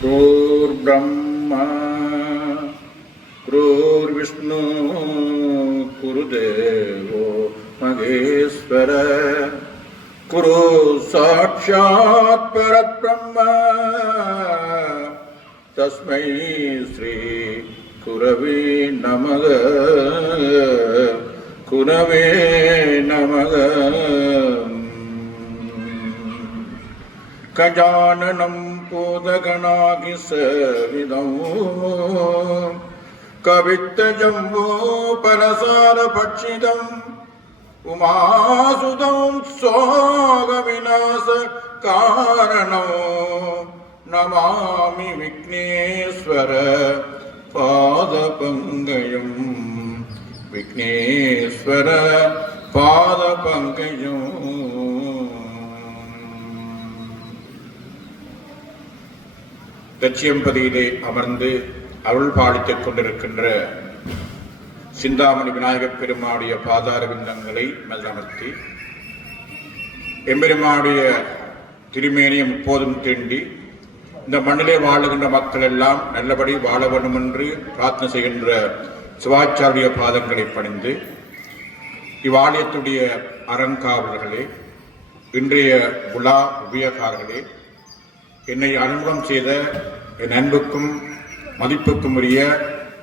गुरुर्ब्रह्मा गुरुर्विष्णु गुरुदेवो महेश्वर गुरु साक्षात् परब्रह्म तस्मै श्री गुरवे नमः गुरवे नमः। गजाननं भूतगणाधिसेवितं कवित्तजम्बूफलसारभक्षितम् उमासुतं शोकविनाशकारणं नमामि विघ्नेश्वर पादपङ्कजं विघ्नेश्वर पादपङ्कजं। தச்சியம்பதியிலே அமர்ந்து அருள் பாலித்துக் கொண்டிருக்கின்ற சிந்தாமணி விநாயகப் பெருமானுடைய பாதார விந்தங்களை மெல்லமர்த்தி எம்பெருமானுடைய திருமேனியை முப்போதும் தீண்டி இந்த மண்ணிலே வாழுகின்ற மக்கள் எல்லாம் நல்லபடி வாழ வேண்டும் என்று பிரார்த்தனை செய்கின்ற சிவாச்சாரிய பாதங்களை பணிந்து இவ்வாலயத்துடைய அறங்காவலர்களே, இன்றைய விழா உபயோகாரர்களே, என்னை அறிமுகம் செய்த என் அன்புக்கும் மதிப்புக்கும் உரிய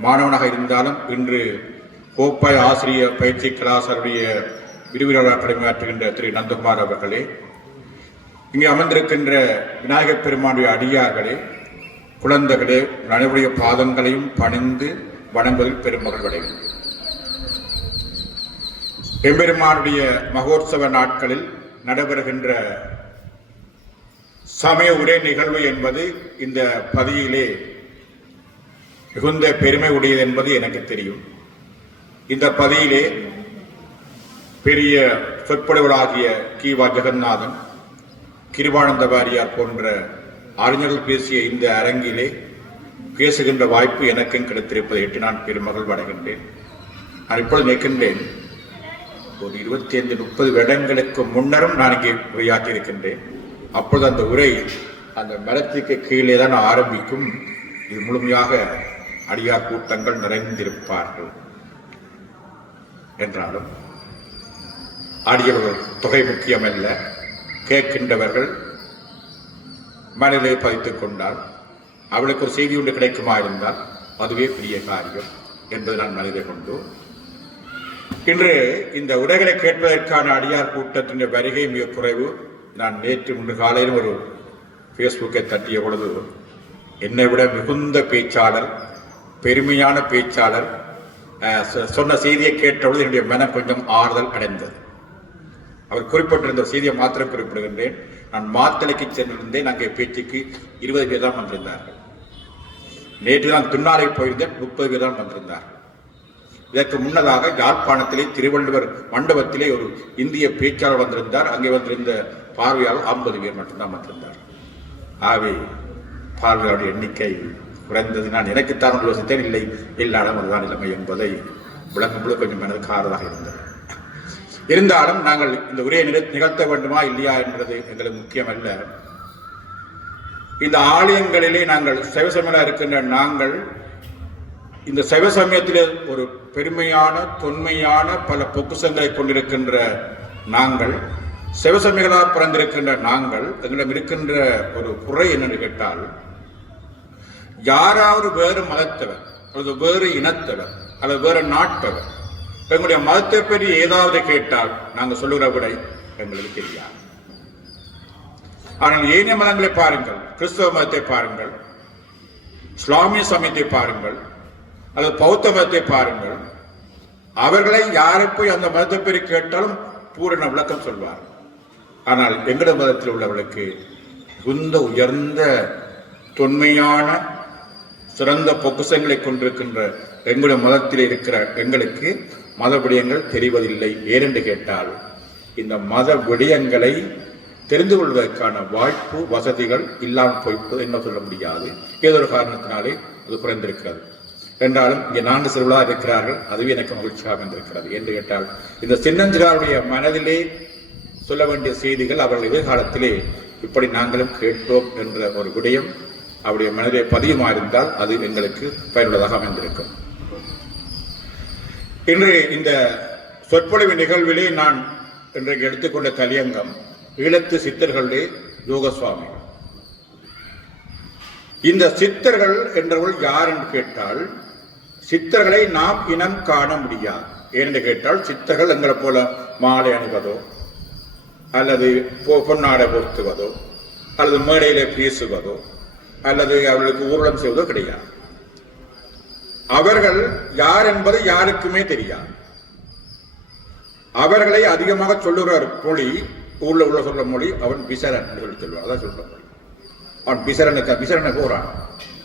மாணவனாக இருந்தாலும் இன்று கோப்பாய் ஆசிரியர் பயிற்சி கலாசாருடைய விரிவுரையாளர் கடமையாற்றுகின்ற திரு நந்தகுமார் அவர்களே, இங்கே அமர்ந்திருக்கின்ற விநாயகப் பெருமானுடைய அடியார்களே, குழந்தைகளே, அனைவருடைய பாதங்களையும் பணிந்து வணங்குவதில் பெருமகிழ்வடையும். எம்பெருமானுடைய மகோற்சவ நாட்களில் நடைபெறுகின்ற சமய உரை நிகழ்வு என்பது இந்த பதியிலே மிகுந்த பெருமை உடையது என்பது எனக்கு தெரியும். இந்த பதியிலே பெரிய சொற்பொழிவர்களாகிய கீவா ஜெகநாதன், கிருபானந்த வாரியார் போன்ற அறிஞர்கள் பேசிய இந்த அரங்கிலே பேசுகின்ற வாய்ப்பு எனக்கும் கிடைத்திருப்பதை எட்டு நான் பெருமகிழ்வடைகின்றேன். நான் இப்பொழுது நிற்கின்றேன், ஒரு 25-30 வருடங்களுக்கு முன்னரும் நான் இங்கே உரையாற்றியிருக்கின்றேன். அப்பொழுது அந்த உரை அந்த மரத்துக்கு கீழே தான் ஆரம்பிக்கும். இது முழுமையாக அடியார் கூட்டங்கள் நிறைந்திருப்பார்கள் என்றாலும் ஆடியவர்கள் தொகை முக்கியமல்ல, கேட்கின்றவர்கள் மனதிலே பதித்துக் கொண்டால் அவளுக்கு ஒரு செய்தி ஒன்று கிடைக்குமா இருந்தால் அதுவே பெரிய காரியம் என்பது நான் மனதிலே கொண்டு இன்று இந்த உரைகளை கேட்பதற்கான அடியார் கூட்டத்தின் வருகை மிக குறைவு. நான் நேற்று முன்று காலையில் ஒரு ஃபேஸ்புக்கை தட்டிய பொழுது என்னை விட மிகுந்த பேச்சாளர், பெருமையான பேச்சாளர் சொன்ன செய்தியை கேட்டபொழுது என்னுடைய மனம் கொஞ்சம் ஆறுதல் அடைந்தது. அவர் குறிப்பிட்டிருந்த செய்தியை மாத்திரம் குறிப்பிடுகின்றேன். நான் மாத்தளைக்கு சென்றிருந்தேன். அங்கே பேச்சுக்கு 20 பேர் தான் வந்திருந்தார்கள். நேற்று நான் துன்னாலை போயிருந்தேன், 30 பேர் தான் வந்திருந்தார்கள். இதற்கு முன்னதாக யாழ்ப்பாணத்திலே திருவள்ளுவர் மண்டபத்திலே ஒரு இந்திய பேச்சாளர் வந்திருந்தார். அங்கே வந்திருந்த பார்வையாளர் 50 பேர் மட்டும்தான் வந்திருந்தார். ஆகவே பார்வையாளருடைய எண்ணிக்கை குறைந்தது. நான் எனக்குத்தான் யோசித்தேன், இல்லை எல்லாரும் அதுதான் நிலைமை என்பதை விளங்கும்போது கொஞ்சம் மனதுக்கு ஆறுதலாக இருந்தது. இருந்தாலும் நாங்கள் இந்த உரையை நிகழ்த்த வேண்டுமா இல்லையா என்பது எங்களுக்கு முக்கியமல்ல. இந்த ஆலயங்களிலே நாங்கள் சைவசமயமாக இருக்கின்ற நாங்கள் இந்த சைவ சமயத்திலே ஒரு பெருமையான தொன்மையான பல பொக்குசங்களை கொண்டிருக்கின்ற நாங்கள், சிவசமயங்களாக பிறந்திருக்கின்ற நாங்கள், எங்களிடம் இருக்கின்ற ஒரு குறை என்னென்னு கேட்டால், யாராவது வேறு மதத்தவர் அல்லது வேறு இனத்தவர் அல்லது வேறு நாட்டவர் எங்களுடைய மதத்தை பற்றி ஏதாவது கேட்டால் நாங்கள் சொல்லுகிற விடை எங்களுக்கு தெரியாது. ஆனால் ஏனைய மதங்களை பாருங்கள், கிறிஸ்தவ மதத்தை பாருங்கள், இஸ்லாமிய சமயத்தை பாருங்கள் அல்லது பௌத்த மதத்தை பாருங்கள், அவர்களை யாரை போய் அந்த மதத்தை பற்றி கேட்டாலும் பூரண விளக்கம் சொல்வார்கள். ஆனால் எங்களது மதத்தில் உள்ளவர்களுக்கு மிகுந்த உயர்ந்த தொன்மையான சிறந்த பொக்குசங்களை கொண்டிருக்கின்ற எங்களுடைய மதத்தில் இருக்கிற எங்களுக்கு மத விடயங்கள் தெரிவதில்லை. ஏனென்று கேட்டால் இந்த மத விடயங்களை தெரிந்து கொள்வதற்கான வாய்ப்பு வசதிகள் இல்லாமல் போய்ப்பது என்ன சொல்ல முடியாது. ஏதோ ஒரு காரணத்தினாலே அது குறைந்திருக்கிறது. என்றாலும் இங்கே 4 சிறுவர்களாக இருக்கிறார்கள், அதுவே எனக்கு மகிழ்ச்சியாக இருந்திருக்கிறது. என்று கேட்டால் இந்த சின்னஞ்சிறாருடைய மனதிலே சொல்ல வேண்டிய செய்திகள் அவர்கள் எதிர்காலத்திலே இப்படி நாங்களும் கேட்போம் என்ற ஒரு விடயம் அவருடைய மனதை பதியமாயிருந்தால் அது எங்களுக்கு பயனுள்ளதாக அமைந்திருக்கும். இன்று இந்த சொற்பொழிவு நிகழ்விலே நான் இன்றைக்கு எடுத்துக்கொண்ட கலியங்கம் ஈழத்து சித்தர்களுடைய யோகசுவாமி. இந்த சித்தர்கள் என்றவர்கள் யார் என்று கேட்டால், சித்தர்களை நாம் இனம் காண முடியாது. ஏனென்று கேட்டால், சித்தர்கள் எங்களை போல மாலை அணிவதோ அல்லது பொன்னாடை பொருத்துவதோ அல்லது மேடையிலே பேசுவதோ அல்லது அவர்களுக்கு ஊர்வலம் செய்வதோ கிடையாது. அவர்கள் யார் என்பது யாருக்குமே தெரியாது. அவர்களை அதிகமாக சொல்லுகிற மொழி, ஊர்ல உள்ள சொல்ற மொழி, அவன் பிசரன் என்று சொல்லி சொல்லுவான். அதான் சொல்ற மொழி. அவன் பிசரனை போறான்,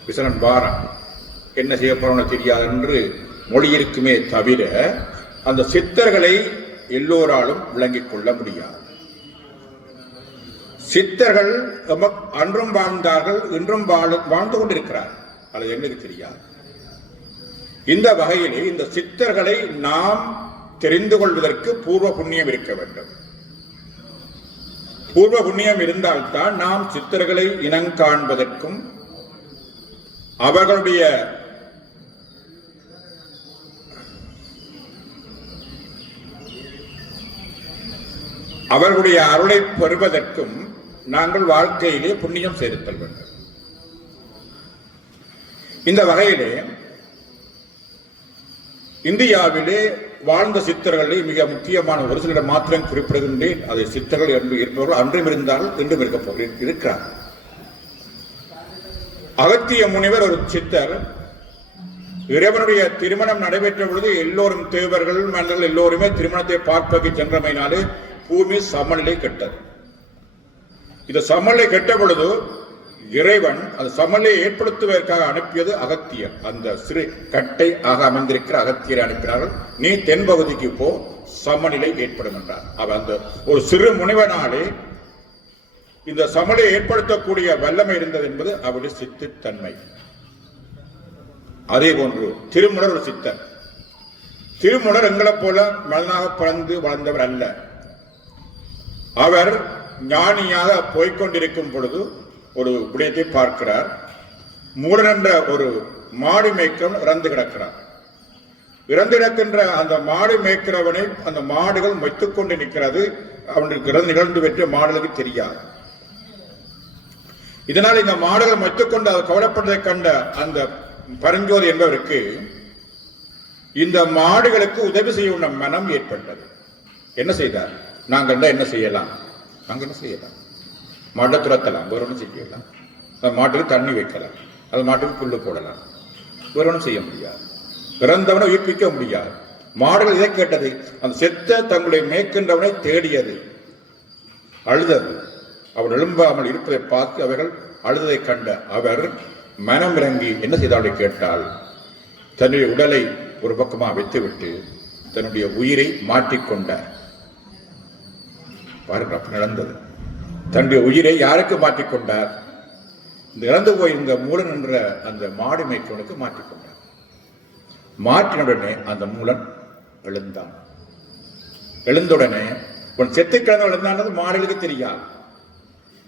பிசரன் வாரான், என்ன செய்ய போறான்னு தெரியாது என்று மொழி இருக்குமே தவிர அந்த சித்தர்களை எல்லோராலும் விளங்கிக் கொள்ள முடியாது. சித்தர்கள் அன்றும் வாழ்ந்தார்கள், இன்றும் வாழ்ந்து கொண்டிருக்கிறார். அது எங்களுக்கு தெரியாது. இந்த வகையிலே இந்த சித்தர்களை நாம் தெரிந்து கொள்வதற்கு பூர்வ புண்ணியம் இருக்க வேண்டும். பூர்வ புண்ணியம் இருந்தால்தான் நாம் சித்தர்களை இனங்காண்பதற்கும் அவர்களுடைய அருளை பெறுவதற்கும் நாங்கள் வாழ்க்கையிலே புண்ணியம் சேர்த்தல் வேண்டும். இந்த வகையிலே இந்தியாவிலே வாழ்ந்த சித்தர்களை மிக முக்கியமான ஒரு சிலர் மாத்திரம் குறிப்பிடுகின்றேன். அதை சித்தர்கள் என்று இருப்பவர்கள் அன்றும் இருந்தால் இன்றும் இருக்கிறார். அகத்திய முனிவர் ஒரு சித்தர். இறைவனுடைய திருமணம் நடைபெற்ற பொழுது எல்லோரும் தேவர்கள் மன்னர்கள் எல்லோருமே திருமணத்தை பார்ப்பதற்கு சென்றமையினாலே பூமி சமநிலை கெட்டது. இந்த சமநிலை கெட்ட பொழுது இறைவன் அந்த சமநிலையை ஏற்படுத்துவதற்காக அனுப்பியது அகத்தியர். அந்த சிறு கட்டை ஆக அமைந்திருக்கிற அகத்தியரை அனுப்பினார்கள். நீ தென்பகுதிக்கு போ, சமநிலை ஏற்படும் என்றார். அவர் அந்த ஒரு சிறு முனிவனாலே இந்த சமநிலையை ஏற்படுத்தக்கூடிய வல்லமை இருந்தது என்பது அவருடைய சித்துத்தன்மை. அதே போன்று திருமுனர் ஒரு சித்தர். திருமுனர் எங்களை போல மலனாக பிறந்து வளர்ந்தவர் அல்ல. அவர் ஞானியாக போய்கொண்டிருக்கும் பொழுது ஒரு விடயத்தை பார்க்கிறார். மூடன் என்ற ஒரு மாடு மேய்க்கிறவன் இறந்து கிடக்கிறார். இறந்து கிடக்கின்ற அந்த மாடு மேய்க்கிறவனை அந்த மாடுகள் மொய்த்துக் கொண்டு நிற்கிறது. அவனுக்கு நிகழ்ந்து வெற்றிய மாடுகளுக்கு தெரியாது. இதனால் இந்த மாடுகள் மொய்த்துக் கொண்டு அதை கவலைப்படுவதை கண்ட அந்த பரஞ்சோதி என்பவருக்கு இந்த மாடுகளுக்கு உதவி செய்ய மனம் ஏற்பட்டது. என்ன செய்தார்? நாங்கள் என்ன செய்யலாம்? நாங்கள் என்ன செய்யலாம்? மாட்டை துரத்தலாம், வேற ஒன்றும் செய்யலாம். அந்த மாட்டுக்கு தண்ணி வைக்கலாம், அது மாட்டுக்கு புல்லு போடலாம், வேற ஒன்றும் செய்ய முடியாது. இறந்தவனை உயிர்ப்பிக்க முடியாது. மாடுகள் இதை கேட்டது. அந்த செத்த தங்களுடைய மேற்கின்றவனை தேடியது, அழுதது. அவன் எழும்பாமல் இருப்பதை பார்த்து அவர்கள் அழுததை கண்ட அவர் மனம் இறங்கி என்ன செய்தாலே கேட்டால், தன்னுடைய உடலை ஒரு பக்கமாக வைத்துவிட்டு தன்னுடைய உயிரை மாற்றிக்கொண்டார். பாருங்கள், நடந்தது. தன்னுடைய உயிரை யாருக்கு மாற்றிக்கொண்டார்? இந்த இறந்து போயிருந்த மூலன் என்ற அந்த மாடு மேய்க்கவனுக்கு மாற்றிக்கொண்டார். மாற்றினுடனே அந்த மூலன் எழுந்தான். எழுந்துடனே உன் செத்து கிழந்து எழுந்தானது மாடுகளுக்கு தெரியாது.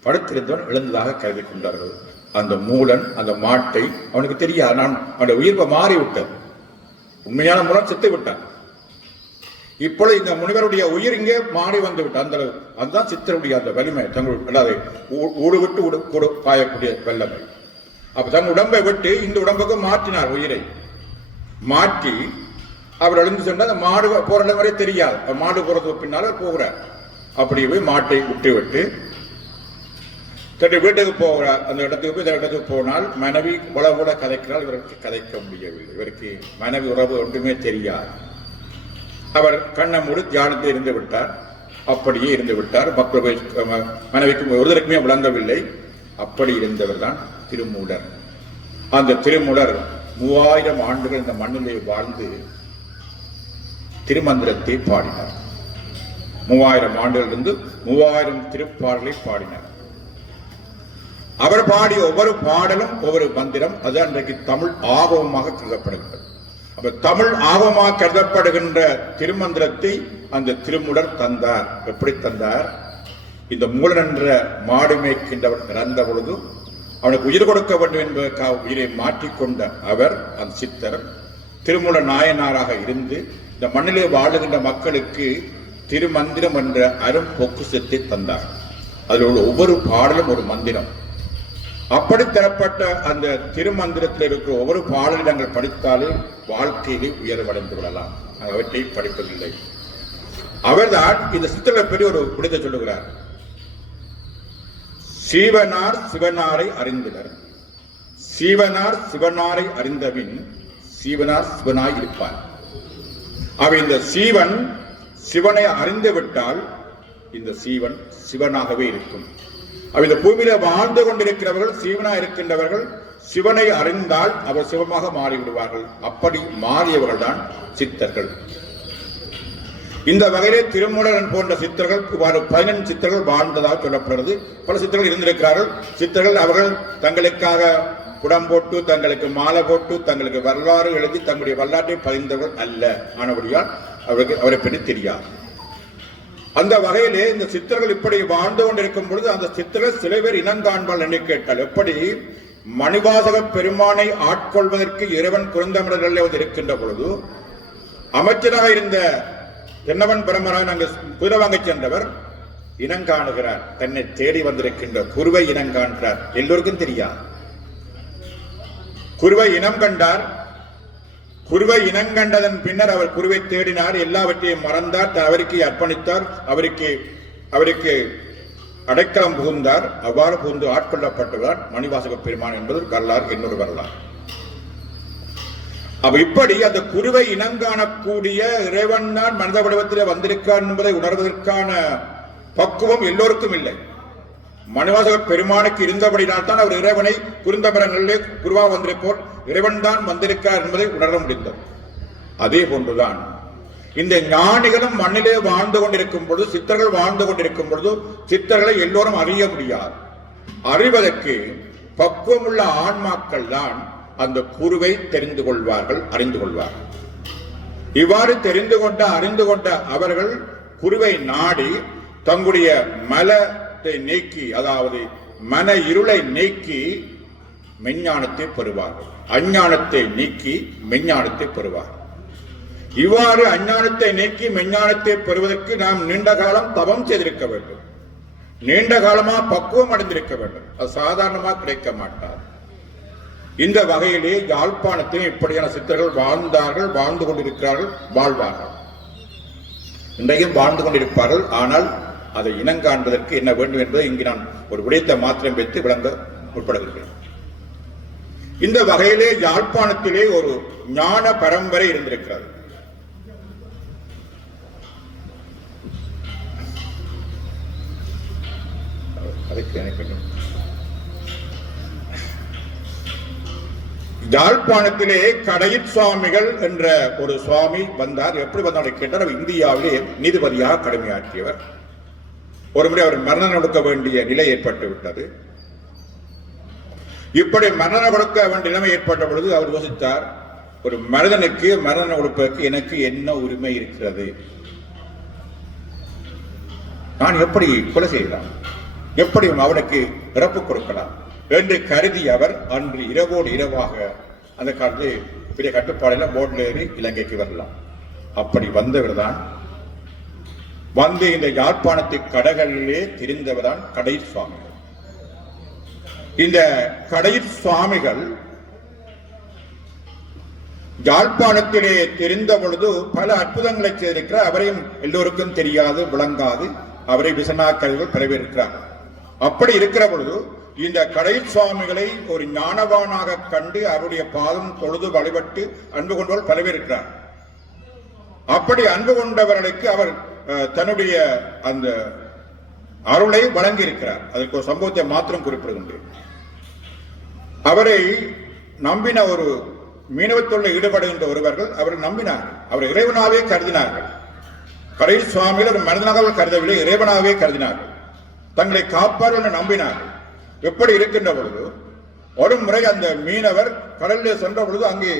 படுத்திருந்தவன் எழுந்ததாக கருதி கொண்டார்கள். அந்த மூலன் அந்த மாட்டை அவனுக்கு தெரியாது. நான் அவனுடைய உயிர்ப்பை மாறிவிட்டது. உண்மையான மூலன் செத்து விட்டான். இப்பொழுது இந்த முனிவருடைய உயிர் இங்கே மாறி வந்து விட்டு அந்த அதுதான் சித்தருடைய அந்த வலிமை. தங்களுடைய ஊடு விட்டு பாயக்கூடிய வல்லமை. அப்ப தங்கள் உடம்பை விட்டு இந்த உடம்புக்கு மாற்றினார். உயிரை மாற்றி அவர் எழுந்து சென்றால் அந்த மாடு போற இடம் வரை தெரியாது. மாடு போறதுக்கு பின்னால போகிறார். அப்படியே போய் மாட்டை விட்டு விட்டு தன்னுடைய வீட்டுக்கு போகிறார். அந்த இடத்துக்கு போய் இந்த இடத்துக்கு போனால் மனைவி கூட கதைக்கிறால். இவருக்கு கதைக்க முடியவில்லை. இவருக்கு மனைவி உறவு ஒன்றுமே தெரியாது. அவர் கண்ணை மூடி தியானத்தில் இருந்து விட்டார். அப்படியே இருந்து விட்டார். மக்கள் மனைவிக்கும் ஒருவருக்குமே விளங்கவில்லை. அப்படி இருந்தவர் தான் திருமூலர். அந்த திருமூலர் 3000 ஆண்டுகள் இந்த மண்ணிலே வாழ்ந்து திருமந்திரத்தை பாடினார். 3000 ஆண்டுகள் இருந்து 3000 திருப்பாடலை பாடினார். அவர் பாடிய ஒவ்வொரு பாடலும் ஒவ்வொரு மந்திரம். அது அன்றைக்கு தமிழ் ஆகவமாக கருதப்படுகிறது. அப்ப தமிழ் ஆகவமாக கருதப்படுகின்ற திருமந்திரத்தை அந்த திருமூலர் தந்தார். எப்படி தந்தார்? இந்த மூலன் என்ற மாடு மேய்க்கின்றவர் இறந்த பொழுது அவனுக்கு உயிர் கொடுக்க வேண்டும் என்பதற்காக உயிரை மாற்றிக்கொண்ட அவர் அந்த சித்தர் திருமூல நாயனாராக இருந்து இந்த மண்ணிலே வாழுகின்ற மக்களுக்கு திருமந்திரம் என்ற அரும் பொக்குசத்தை தந்தார். அதில் உள்ள ஒவ்வொரு பாடலும் ஒரு மந்திரம். அப்படி தரப்பட்ட அந்த திருமந்திரத்தில் இருக்கிற ஒவ்வொரு பாடலை நாங்கள் படித்தாலே வாழ்க்கையிலே உயர்வடைந்து விடலாம். அவற்றை படிப்பதில்லை. அவர்தான் இந்த சித்தர்களை பற்றி ஒரு விடுதலை சொல்லுகிறார். சீவனார் சிவனாரை அறிந்தனர், சீவனார் சிவனாரை அறிந்தபின் சீவனார் சிவனாய் இருப்பார். அவ இந்த சீவன் சிவனை அறிந்து விட்டால் இந்த சீவன் சிவனாகவே இருக்கும். அவ இந்த பூமியில வாழ்ந்து கொண்டிருக்கிறவர்கள் சீவனா இருக்கின்றவர்கள் சிவனை அறிந்தால் அவர் சிவமாக மாறிவிடுவார்கள். அப்படி மாறியவர்கள் தான் சித்தர்கள். இந்த வகையிலே திருமூலன் போன்ற சித்தர்கள் 15 சித்தர்கள் வாழ்ந்ததாக சொல்லப்படுகிறது. பல சித்தர்கள் இருந்திருக்கிறார்கள். சித்தர்கள் அவர்கள் தங்களுக்காக குடம் போட்டு தங்களுக்கு மாலை போட்டு தங்களுக்கு வரலாறு எழுதி தங்களுடைய வரலாற்றை பதிந்தவர்கள் அல்ல. ஆனபடியால் அவரை பற்றி தெரியாது. அந்த வகையிலே இந்த சித்தர்கள் இப்படி வாழ்ந்து கொண்டிருக்கும் பொழுது அந்த சித்தர்கள் சில பேர் இனங்காண்பால் என்று கேட்டால் எப்படி மணிவாசக பெருமானை ஆட்கொள்வதற்கு இறைவன் குருந்தமிழர்கள் இருக்கின்ற பொழுது அமைச்சராக இருந்த தென்னவன் பிரமராக நாங்கள் குதிரை வாங்க சென்றவர் இனங்காணுகிறார். தன்னை தேடி வந்திருக்கின்ற குருவை இனங்காண்கிறார். எல்லோருக்கும் தெரியாது. குருவை இனம் கண்டார். குருவை இனங்கண்டதன் பின்னர் அவர் குருவை தேடினார். எல்லாவற்றையும் மறந்தார். அவருக்கு அர்ப்பணித்தார். அவருக்கு அடைக்கலம் புகுந்தார். அவ்வாறு புகுந்து ஆட்கொள்ளப்பட்டவர் மணிவாசக பெருமான் என்பது வரலாறு, என்னொரு வரலாறு. அப்ப இப்படி அந்த குருவை இனங்காணக்கூடிய இறைவன் தான் மனித வடிவத்திலே வந்திருக்கான் என்பதை உணர்வதற்கான பக்குவம் எல்லோருக்கும் இல்லை. மணிவாசக பெருமானுக்கு இருந்தபடினால் தான் அவர் இறைவனை குருந்தமரங்களிலே குருவா வந்திருப்போர் இறைவன் தான் வந்திருக்கார் என்பதை உணர முடிந்தது. அதே போன்றுதான் இந்த ஞானிகளும் மண்ணிலே வாழ்ந்து கொண்டிருக்கும் பொழுது, சித்தர்கள் வாழ்ந்து கொண்டிருக்கும் பொழுது சித்தர்களை எல்லோரும் அறிய முடியாது. அறிவதற்கு பக்குவமுள்ள ஆன்மாக்கள் தான் அந்த குருவை தெரிந்து கொள்வார்கள், அறிந்து கொள்வார்கள். இவ்வாறு தெரிந்து கொண்ட அறிந்து கொண்ட அவர்கள் குருவை நாடி தங்களுடைய மலத்தை நீக்கி, அதாவது மன இருளை நீக்கி மெஞ்ஞானத்தை பெறுவார்கள். அஞ்ஞானத்தை நீக்கி மெஞ்ஞானத்தை பெறுவார்கள். இவ்வாறு அஞ்ஞானத்தை நீக்கி மெஞ்ஞானத்தை பெறுவதற்கு நாம் நீண்ட காலம் தவம் செய்திருக்க வேண்டும். நீண்ட காலமா பக்குவம் அடைந்திருக்க வேண்டும். அது சாதாரணமாக கிடைக்க மாட்டார். இந்த வகையிலே யாழ்ப்பாணத்தில் இப்படியான சித்தர்கள் வாழ்ந்தார்கள், வாழ்ந்து கொண்டிருக்கிறார்கள், வாழ்வார்கள். இன்றையும் வாழ்ந்து கொண்டிருப்பார்கள். ஆனால் அதை இனங்காண்பதற்கு என்ன வேண்டும் என்பதை இங்கு நான் ஒரு விடயத்தை மாத்திரம் வைத்து விளங்க முற்படுகிறேன். இந்த வகையிலே யாழ்ப்பாணத்திலே ஒரு ஞான பரம்பரை இருந்திருக்கிறது. யாழ்ப்பாணத்திலே கடையிற் சுவாமிகள் என்ற ஒரு சுவாமி வந்தார். எப்படி வந்தார் கேட்டார், அவர் இந்தியாவிலே நீதிபதியாக கடமையாற்றியவர். ஒருமுறை அவர் மரணம் கொடுக்க வேண்டிய நிலை ஏற்பட்டு விட்டது. இப்படி மரணம் கொடுக்க வேண்டிய நிலைமை ஏற்பட்ட பொழுது அவர் யோசித்தார், ஒரு மனிதனுக்கு மரணம் கொடுப்பதற்கு எனக்கு என்ன உரிமை இருக்கிறது? நான் எப்படி கொலை செய்யலாம்? எப்படி அவனுக்கு இறப்பு கொடுக்கலாம் என்று கருதி அவர் அன்று இரவோடு இரவாக, அந்த காலத்தில் பெரிய கட்டுப்பாடையில் போர்டில் ஏறி இலங்கைக்கு வரலாம். அப்படி வந்தவர் தான் வந்து இந்த யாழ்ப்பாணத்து கடைகளிலே தெரிந்தவர் தான் கடையிற் சுவாமிகள். இந்த கடையிற் சுவாமிகள் யாழ்ப்பாணத்திலே தெரிந்த பொழுது பல அற்புதங்களை செய்திருக்கிறார். அவரையும் எல்லோருக்கும் தெரியாது, விளங்காது. அவரை விசனாக்கர்கள் பரவியிருக்கிறார். அப்படி இருக்கிற பொழுது இந்த கடையிற் சுவாமிகளை ஒரு ஞானவானாக கண்டு அவருடைய பாதம் தொழுது வழிபட்டு அன்பு கொண்டவர் பரவியிருக்கிறார். அப்படி அன்பு கொண்டவர்களுக்கு அவர் தன்னுடைய அந்த அருளை வழங்கி இருக்கிறார். அதற்கு ஒரு சம்பவத்தை மாத்திரம் குறிப்பிடுகின்றேன். அவரை நம்பின ஒரு மீனவத்தொழில் ஈடுபடுகின்ற ஒருவர்கள் அவரை நம்பினார்கள். அவர் இறைவனாவே கருதினார்கள். கடையிற் சுவாமிகள் ஒரு மனிதனாக கருதவில்லை, இறைவனாவே கருதினார்கள். தங்களை காப்பார் என்று நம்பினார்கள். எப்படி இருக்கின்ற பொழுது ஒரு முறை அந்த மீனவர் கடலில் சென்ற பொழுது அங்கே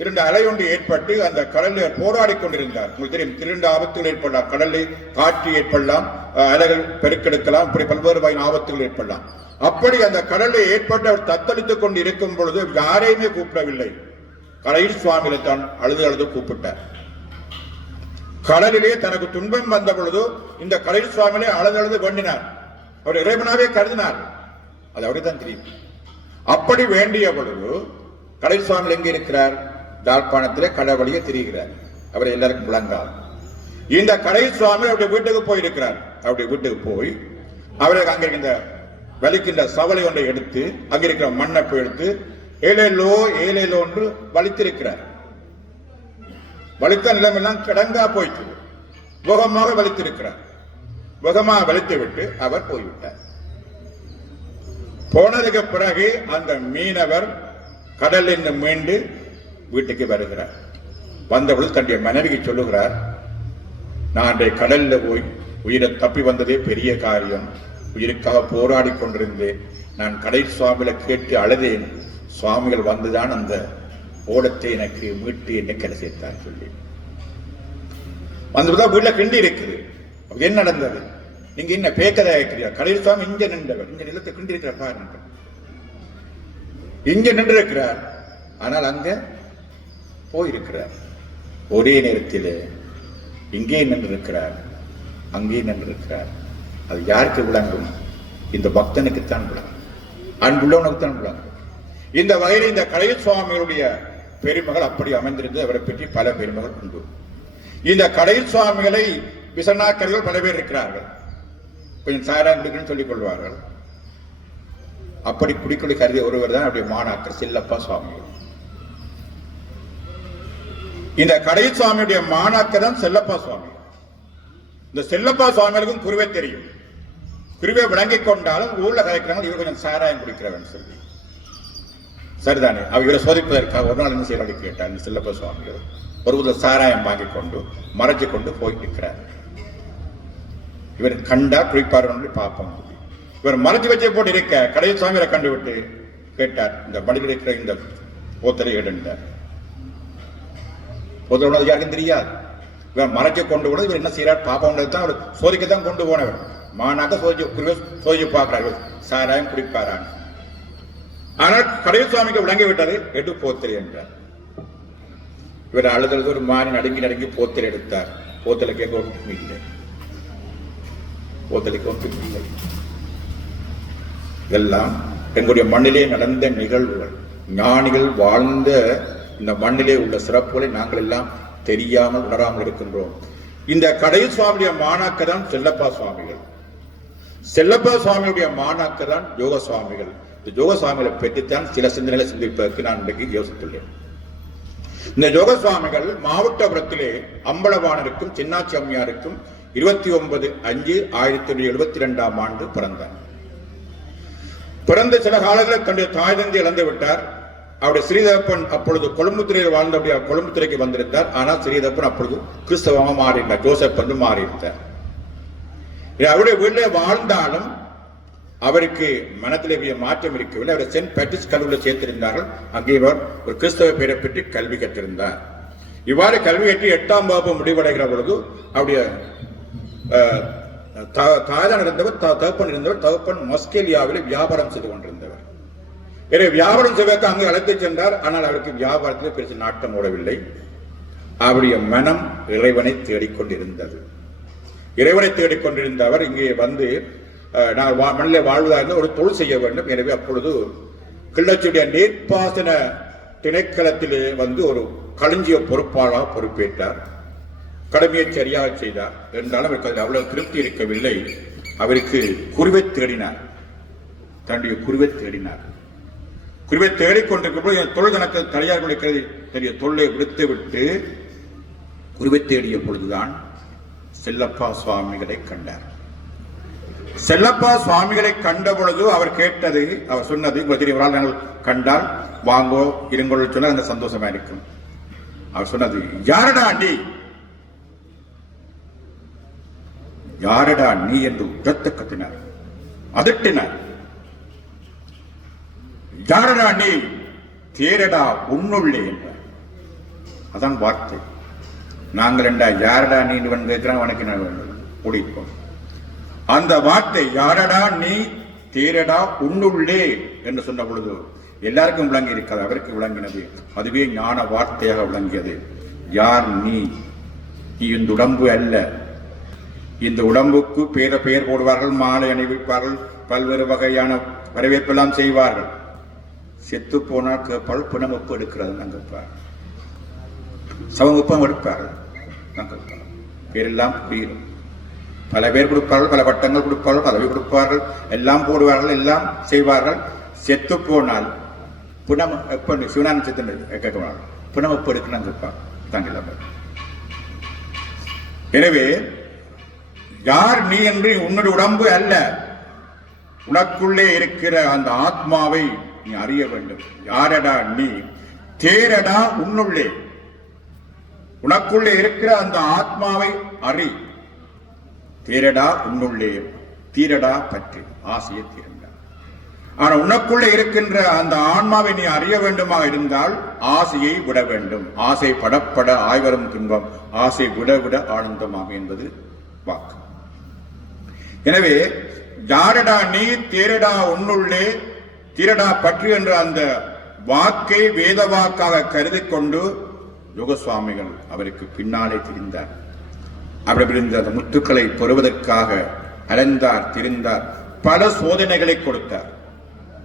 இரண்டு அலை ஒன்று ஏற்பட்டு அந்த கடலில் போராடி கொண்டிருந்தார். உங்களுக்கு தெரியும், இரண்டு ஆபத்துகள் ஏற்படலாம். கடலில் காற்று ஏற்படலாம், அலைகள் பெருக்கெடுக்கலாம், இப்படி பல்வேறு வகையான ஆபத்துகள் ஏற்படலாம். அப்படி அந்த கடலில் ஏற்பட்டு அவர் தத்தளித்துக் கொண்டு இருக்கும் பொழுது யாரையுமே கூப்பிடவில்லை. கடலில் சுவாமிகளை தான் அழுது அழுது கூப்பிட்டார். கடலிலே தனக்கு துன்பம் வந்த பொழுது இந்த கடலில் சுவாமிகளை அழுது அழுது வேண்டினார். அவர் இறைவனாவே கருதினார். அது அவருதான் தெரியும். அப்படி வேண்டிய பொழுது கடலில் சுவாமி எங்கே இருக்கிறார்? யாழ்ப்பாணத்திலே கடவுளியே திரிகிறார். அவரை எல்லாருக்கும் விளங்காது. இந்த கடலில் சுவாமி அவருடைய வீட்டுக்கு போயிருக்கிறார். அவருடைய வீட்டுக்கு போய் அவருக்கு அங்கே இந்த வலிக்கின்ற சவலை ஒன்றை எடுத்து அங்கிருக்கிற மண்ணை எடுத்து ஏழேலோ ஏழேலோ என்று வலித்திருக்கிறார். வலித்த நிலமெல்லாம் கிடங்கா போயிட்டு வேகமாக வலித்திருக்கிறார். வேகமாக வலித்து விட்டு அவர் போய்விட்டார். போனதுக்கு பிறகு அந்த மீனவர் கடலில் மீண்டு வீட்டுக்கு வருகிறார். வந்தபொழுது தன்னுடைய மனைவிக்கு சொல்லுகிறார், நான் அன்றைய கடலில் போய் உயிரை தப்பி வந்ததே பெரிய காரியம். உயிருக்காக போராடி கொண்டிருந்தேன். நான் கடல் சுவாமிகளை கேட்டு அழுதேன். சுவாமிகள் வந்துதான் அந்த ஓடத்தை எனக்கு மீட்டு என்னை கரை சேர்த்தார் சொல்லி வந்துதான் வீட்டுல கிண்டி இருக்குது. என்ன நடந்தது? நீங்க என்ன பேக்கதா இருக்கிறார்? கடல் சுவாமி இங்க நின்றவர், இங்க நிலத்தை கிண்டி இருக்கிறார் பாருங்க. இங்க நின்று இருக்கிறார், ஆனால் அங்க போயிருக்கிறார். ஒரே நேரத்தில் இங்கே நின்றிருக்கிறார், அங்கே நின்றிருக்கிறார். அது யாருக்கு விளங்கும்? இந்த பக்தனுக்குத்தான் விளங்கும், அன்புள்ளவனுக்குத்தான் விளங்கும். இந்த வகையில் இந்த கடல் சுவாமிகளுடைய பெருமகள் அப்படி அமைந்திருந்தது. அவரை பற்றி பல பெருமகள் உண்டு. இந்த கடல் சுவாமிகளை விசனாக்கர்கள் பல பேர் இருக்கிறார்கள். கொஞ்சம் சாராயம் குடிக்கணும்னு சொல்லிக் கொள்வார்கள். அப்படி குடிக்கொடி கருதிய ஒருவர் தான் அவருடைய மாணாக்கர் செல்லப்பா சுவாமிகள். இந்த கடல் சுவாமியுடைய மாணாக்கர் தான் செல்லப்பா சுவாமி. இந்த செல்லப்பா சுவாமிகளுக்கும் குருவே தெரியும். குருவே விளங்கிக் கொண்டாலும் ஊர்ல கலைக்கிறாங்க, இவர் கொஞ்சம் சாராயம் குடிக்கிறவன் சொல்லி. சரிதானே? அவரை சோதிப்பதற்காக ஒரு நாள் என்ன செய்யறாரு கேட்டார். செல்லப்பா சுவாமிகள் ஒரு சாராயம் வாங்கி கொண்டு மறைச்சு கொண்டு போயிட்டு இருக்கிறார். இவர் கண்டா குளிப்பார் பார்ப்போம். இவர் மறைச்சு வச்சே போட்டு இருக்க கடல் சுவாமியை கண்டு விட்டு கேட்டார், இந்த மடியில் இருக்கிற இந்த போத்தலை எடுத்தார். போத்தலோட யாருக்கும் தெரியாது. இவர் மறைச்சு கொண்டு கூட இவர் என்ன செய்யறார் பாப்பம் தான் அவர் சோதிக்கத்தான் கொண்டு போனவர். மானாக்க சோதிச்சு பார்க்கிறார் சாராயம் குடிப்பாரான். ஆனால் கடல் சுவாமிக்கு விளங்கி விட்டது. எடு போத்தலை என்றார். இவர் அழுதழுது ஒரு மாறி நடுங்கி நடுங்கி போத்தல் எடுத்தார். போத்தலுக்கு ஒன்றும் இல்லை. போத்தலுக்கு ஒன்றும் இல்லை. இதெல்லாம் எங்களுடைய மண்ணிலே நடந்த நிகழ்வுகள். ஞானிகள் வாழ்ந்த இந்த மண்ணிலே உள்ள சிறப்புகளை நாங்கள் எல்லாம் தெரியாமல் உணராமல் இருக்கின்றோம். இந்த கடல் சுவாமியுடைய மாணாக்கர் தான் செல்லப்பா சுவாமிகள். செல்லப்பா சுவாமியுடைய மாணாக்கர் தான் யோக சுவாமிகள். இந்த யோக சுவாமிகளை பற்றித்தான் சில சிந்தனைகளை சிந்திப்பதற்கு நான் இன்றைக்கு யோசித்துள்ளேன். இந்த யோக சுவாமிகள் மாவட்டபுரத்திலே அம்பலவாணருக்கும் சின்னாச்சி அம்மையாருக்கும் 29/5/1972 ஆண்டு பிறந்தார். பிறந்த சில காலங்களில் தன்னுடைய தாய் தந்தை இழந்து விட்டார். அவருடைய ஸ்ரீதப்பன் அப்பொழுது கொழும்புத்துறையில் வாழ்ந்தபடிய கொழும்புத்துறைக்கு வந்திருந்தார். ஆனால் ஸ்ரீதப்பன் அப்பொழுது கிறிஸ்தவமாக மாறினார். ஜோசப் வந்து மாறியிருந்தார். அவருடைய வீட்டில் வாழ்ந்தாலும் அவருக்கு மனத்திலே மாற்றம் இருக்கவில்லை. அவரை சென்ட் பேட்ரிஸ் கல்லூரியில் சேர்த்திருந்தார்கள். அங்கே இவர் ஒரு கிறிஸ்தவ பெயரை பெற்று கல்வி கற்றிருந்தார். இவ்வாறு கல்வி கற்றி 8ஆம் வகுப்பு முடிவடைகிற பொழுது அவருடைய தாயார் இருந்தவர் தகப்பன் இருந்தவர். தகப்பன் ஆஸ்திரேலியாவில் வியாபாரம் செய்து கொண்டிருந்தவர். எனவே வியாபாரம் செய்வதற்கு அங்கு அழைத்து சென்றார். ஆனால் அவருக்கு வியாபாரத்தில் பெருசு நாட்டம் ஓடவில்லை. அவருடைய மனம் இறைவனை தேடிக்கொண்டிருந்தது. இறைவனை தேடிக்கொண்டிருந்த அவர் இங்கே வந்து நான் மண்ணிலே வாழ்வதாக இருந்த ஒரு தொழில் செய்ய வேண்டும். எனவே அப்பொழுது கிள்ளச்சியுடைய நீர்ப்பாசன திணைக்களத்திலே வந்து ஒரு களஞ்சிய பொறுப்பாளராக பொறுப்பேற்றார். கடமையை சரியாக செய்தார். என்றாலும் அவருக்கு அதில் அவ்வளவு திருப்தி இருக்கவில்லை. அவருக்கு குருவை தேடினார். தன்னுடைய குருவை தேடினார். குருவை தேடிக்கொண்டிருக்கும் என் தொழில் எனக்கு தனியார் கொடுக்கிறது தெரிய தொழிலை விடுத்து விட்டு குருவை தேடிய பொழுதுதான் செல்லப்பா சுவாமிகளை கண்டார். செல்லப்பா சுவாமிகளை கண்ட பொழுது அவர் கேட்டது, அவர் சொன்னது நாங்கள் கண்டால் வாங்கோ இருங்கோள் சொன்ன அந்த சந்தோஷமா இருக்கும். அவர் சொன்னது, யாரடா நீ, யாரடா நீ என்று உரத்த கத்தினார், அதட்டினார். யாரடா நீ, தேரடா உன்னுள்ளே என்றார். அதான் வார்த்தை. நாங்கள் என்றா யாரடா நீ கேட்கிறான், உனக்கு நான் முடிப்போம். அந்த வார்த்தை யாரடா நீ தேரடா உன்னுள்ளே என்று சொன்ன பொழுது எல்லாருக்கும் விளங்கி இருக்காது, அவருக்கு விளங்கினது. அதுவே ஞான வார்த்தையாக விளங்கியது. யார் நீ? நீ இந்த உடம்பு அல்ல. இந்த உடம்புக்கு பெயர் போடுவார்கள், மாலை அணிவிப்பார்கள், பல்வேறு வகையான வரவேற்பெல்லாம் செய்வார்கள். செத்து போனால் கேட்பால் பிணமுப்பு எடுக்கிறது நாங்கள் சமமுப்பம் எடுப்பார்கள். நாங்கள் பேரெல்லாம் புரியும். பல பேர் கொடுப்பார்கள், பல பட்டங்கள் கொடுப்பார்கள், பதவி கொடுப்பார்கள், எல்லாம் போடுவார்கள், எல்லாம் செய்வார்கள். செத்து போனால் பிணம் எப்ப சிவனான செத்து கேட்க பிணம் எப்ப எடுக்கணும் கேட்பாங்க தாங்க. எனவே யார் நீ என்று உன்னுடைய உடம்பு அல்ல, உனக்குள்ளே இருக்கிற அந்த ஆத்மாவை நீ அறிய வேண்டும். யாரடா நீ தேரடா உன்னுள்ளே, உனக்குள்ளே இருக்கிற அந்த ஆத்மாவை அறி. தேரடா உன்னுள்ளே, தீரடா பற்று, ஆசையை தீரண்டா. ஆனா உனக்குள்ளே இருக்கின்ற அந்த ஆன்மாவை நீ அறிய வேண்டுமா இருந்தால் ஆசையை விட வேண்டும். ஆசை படப்பட ஆய்வரும் துன்பம், ஆசை விட விட ஆனந்தமாக என்பது வாக்கு. எனவே யாரடா நீ தேரடா உன்னுள்ளே, தீரடா பற்று என்ற அந்த வாக்கை வேத வாக்காக கருதி கொண்டு யோகசுவாமிகள் அவருக்கு பின்னாலே திரிந்தார். அப்படி இருந்த அந்த முத்துக்களை பெறுவதற்காக அலைந்தார், திரிந்தார், பல சோதனைகளை கொடுத்தார்.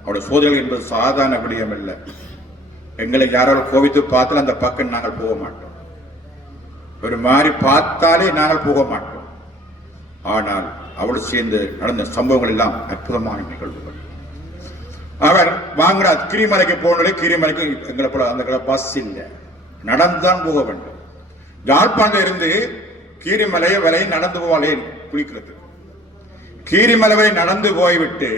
அவருடைய சோதனைகள் என்பது சாதாரண விடயம் அல்ல. எங்களை யாராவது கோவித்து பார்த்தால் அந்த பக்கம் நாங்கள் போக மாட்டோம். ஒரு மாதிரி பார்த்தாலே நாங்கள் போக மாட்டோம். ஆனால் அவளோடு சேர்ந்து நடந்த சம்பவங்கள் எல்லாம் அற்புதமான நிகழ்வுகள். அவர் வாங்குறார், கிரிமலைக்கு போனோட கிரிமலைக்கு எங்களை போல அந்த பஸ் இல்லை, நடந்துதான் போக வேண்டும். யாழ்ப்பாணத்தில் இருந்து கீரிமலை வரை நடந்து போவாளே குளிக்கிறது. கீரிமலை வரை நடந்து போய்விட்டு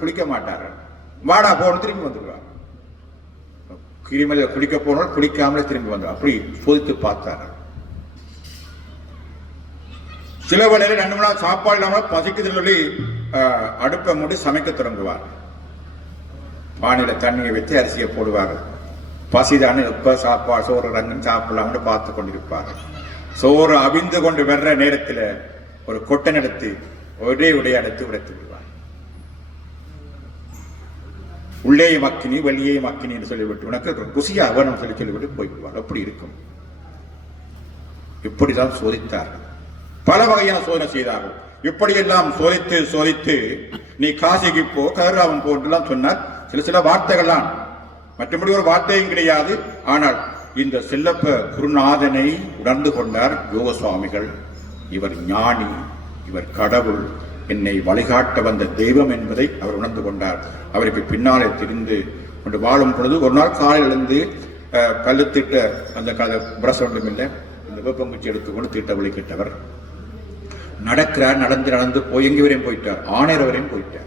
குளிக்க மாட்டார்கள். வாடா போன திரும்பி வந்துடுவார். கீரிமலை குளிக்க போனால் குளிக்காமலே திரும்பி வந்தார். அப்படி சோதித்து பார்த்தார்கள். சில வேளையில 2 மணி நேரம் சாப்பாடு இல்லாமல் பசிக்குதுன்னு சொல்லி அடுப்பை மூடி சமைக்க தொடங்குவார். பானையில தண்ணியை வச்சு அரிசியை போடுவார்கள். பசிதானே எப்ப சாப்பாடு சோறு ரங்கம் சாப்பிடலாம்னு பார்த்து கொண்டிருப்பார்கள். சோறு அவிந்து கொண்டு வர்ற நேரத்தில் ஒரு கொட்டை எடுத்து ஒரே உடையடைத்து உடைத்து விடுவார். உள்ளே மக்கினி வெளியே மக்கினி என்று சொல்லிவிட்டு உனக்கு ருசியா அவனும் சொல்லிவிட்டு போய்விடுவார். அப்படி இருக்கும். இப்படிதான் சோதித்தார்கள். பல வகையான சோதனை செய்தார்கள். இப்படியெல்லாம் சோதித்து சோதித்து நீ காசிக்கு போ, கதிராமன் போன்றெல்லாம் சொன்னார். சில வார்த்தைகள்லாம், மற்றபடி ஒரு வார்த்தையும் கிடையாது. ஆனால் இந்த செல்லப்ப குருநாதனை உணர்ந்து கொண்டார் யோக சுவாமிகள். இவர் ஞானி, இவர் கடவுள், என்னை வழிகாட்ட வந்த தெய்வம் என்பதை அவர் உணர்ந்து கொண்டார். அவருக்கு பின்னாலே திரிந்து கொண்டு வாழும் பொழுது ஒரு நாள் காலையில் எழுந்து கல்லு திட்ட அந்த பிரஸ் ஒன்றும் இல்லை, இந்த வேப்பங்குச்சி எடுத்துக்கொண்டு தீட்ட வழிகிட்டவர் நடக்கிறார். நடந்து போய் எங்கே வரையும் போயிட்டார், ஆணையர் வரையும் போயிட்டார்.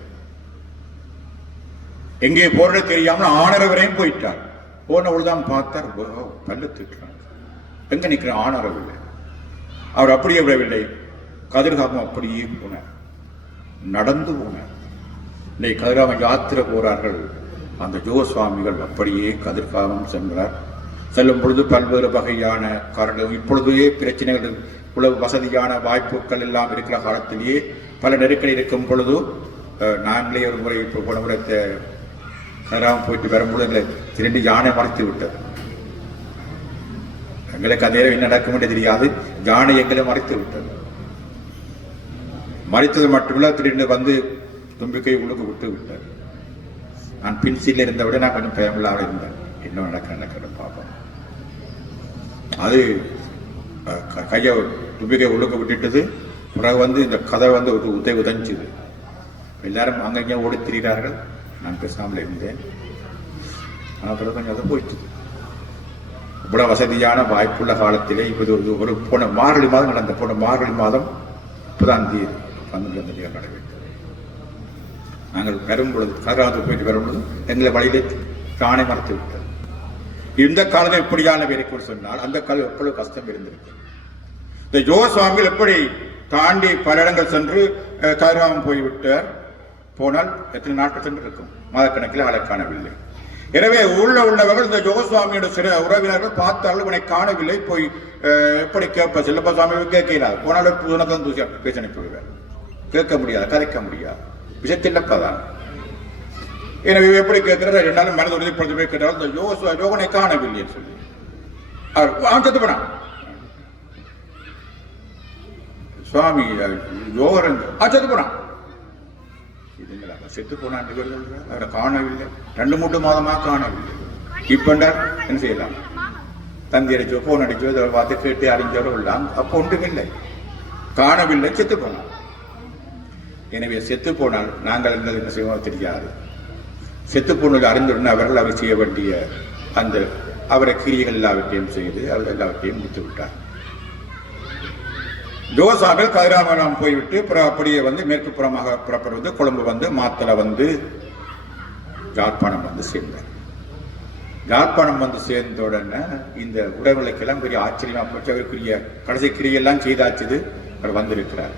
எங்கே போறது தெரியாமல் ஆணையர் வரையும் போயிட்டார். போனவள்தான் பார்த்தார், பல்லு திட்டுறாங்க. எங்க நிற்கிற ஆணையர் இல்லை. அவர் அப்படியே விடவில்லை, கதிர்காமம் அப்படியே போனார், நடந்து போனார். இன்னைக்கு கதிர்காமம் யாத்திரை போறார்கள். அந்த ஜோசுவாமிகள் அப்படியே கதிர்காமம் சென்றார். செல்லும் பொழுது பல்வேறு வகையான காரணம், இப்பொழுதே பிரச்சனைகள், உலக வசதியான வாய்ப்புகள் எல்லாம் இருக்கிற காலத்திலேயே பல நெருக்கடி இருக்கும் பொழுது நாங்களே ஒரு முறை போன முறை கதிராமம் போயிட்டு வரும்பொழுது எங்களை 2 யானை மறைத்து விட்டது. எங்களுக்கு அதே என்ன நடக்கும் என்று தெரியாது. யானை எங்களை மறைத்து விட்டது. மறைத்தது மட்டுமில்ல, திடீர்னு வந்து தும்பிக்கை உள்ளுக்கு விட்டு விட்டார். நான் பின்சீல இருந்த விட நான் கொஞ்சம் பயமில்லாமல் இருந்தேன். என்ன நடக்க பார்ப்போம். அது கையை தும்பிக்கை உள்ளுக்கு விட்டுட்டது. பிறகு வந்து இந்த கதை வந்து ஒரு உதஞ்சுது. எல்லாரும் அங்கங்கே ஓடி திரிகிறார்கள். நான் பேசாமல் இருந்தேன். ஆனால் பிறகு கொஞ்சம் அதை போயிட்டு இவ்வளவு வசதியான வாய்ப்புள்ள காலத்திலே இப்போது ஒரு போன மார்கழி மாதம் நடந்த மார்கழி மாதம் 12 நடைபெற்றது. நாங்கள் வரும்பொழுது கதிராமத்துக்கு போயிட்டு வரும்பொழுது எங்களை வழியிலே காணை மறைத்து விட்டது. இந்த காலம் எப்படியான வேலைக்கு சொன்னால் அந்த காலம் எவ்வளவு கஷ்டம் இருந்திருக்கு. இந்த ஜோசுவாமிகள் எப்படி தாண்டி பல இடங்கள் சென்று கதிராமம் போய்விட்டார். போனால் எத்தனை நாட்கள் சென்று இருக்கும், மாதக்கணக்கில் ஆளை காணவில்லை. எனவே உள்ளவர்கள் இந்த யோகசுவாமியோட சில உறவினர்கள் பார்த்தாலும் இவனை காணவில்லை. போய் எப்படி கேட்ப செல்லப்பா சுவாமி கேட்கிறார். போனாலும் புதுனத்தான் தூசி பேச அனுப்பிவிடுவார். கேட்க முடியாது, கதைக்க முடியாது, விஷயத்தில்லப்பதான். எனவே எப்படி கேட்கிறார், 2 நாளும் மனது உறுதிப்படுத்தி போய் கேட்டாலும் இந்த யோகனை காணவில்லைன்னு சொல்லி அவர் செத்து போனான். சுவாமி யோகன் செத்து போனான். செத்து போனான் அவரை காணவில்லை. 2-3 மாதமாக காணவில்லை. இப்ப என்ன செய்யலாம்? தந்தி அடிச்சோ போன் அடிச்சோ இதை பார்த்து கேட்டு அறிஞ்சோட உள்ளாங்க. அப்போ ஒன்றுமில்லை, காணவில்லை, செத்து போனான். எனவே செத்து போனால் நாங்கள் என்ன செய்வோம் தெரியாது. செத்து போனது அறிந்துடன் அவர்கள் அவர் செய்ய வேண்டிய அந்த அவரை கிரியைகள் எல்லாவற்றையும் செய்து அவர் எல்லாவற்றையும் முடித்து விட்டார். யோகசாமிகள் கதிராமரம் போய்விட்டு அப்படியே மேற்கு புறமாக புறப்படுவது கொழும்பு மாத்தலை யாழ்ப்பாணம் சேர்ந்தார். யாழ்ப்பாணம் சேர்ந்த உடனே இந்த உடல்களுக்கெல்லாம் பெரிய ஆச்சரியமா போச்சு. அவருக்குரிய கடைசி கிரியெல்லாம் செய்தாச்சுது. அவர் வந்திருக்கிறார்.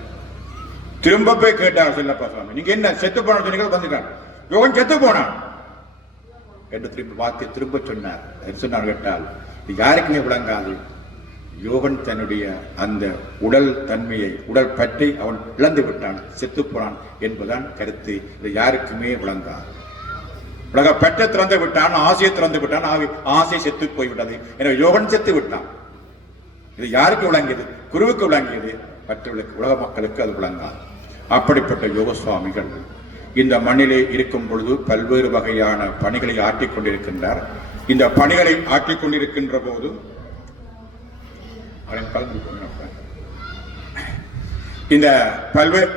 திரும்ப போய் கேட்டார் செல்லப்பா சுவாமி, நீங்க என்ன செத்து போன சொன்னீங்க? வந்துட்டார். யோகன் செத்து போனான் என்று திரும்ப சொன்னார். சொன்னார் கேட்டால் யாருக்குமே விளங்காது. யோகன் தன்னுடைய அந்த உடல் தன்மையை, உடல் பற்றி அவன் இழந்து விட்டான், செத்து போனான் என்பதுதான் கருத்து. இது யாருக்குமே விளங்காது. உலக பெற்ற திறந்து விட்டான், ஆசையை திறந்து விட்டான், ஆசை செத்து போய்விட்டது. எனவே யோகன் செத்து விட்டான். இது யாருக்கு விளங்கியது? குருவுக்கு விளங்கியது. மற்றவர்களுக்கு, உலக மக்களுக்கு அது விளங்காது. அப்படிப்பட்ட யோக சுவாமிகள் இந்த மண்ணிலே இருக்கும் பொழுது பல்வேறு வகையான பணிகளை ஆற்றிக் கொண்டிருக்கின்றார். இந்த பணிகளை ஆற்றிக் கொண்டிருக்கின்ற போது இந்த பல்வேறு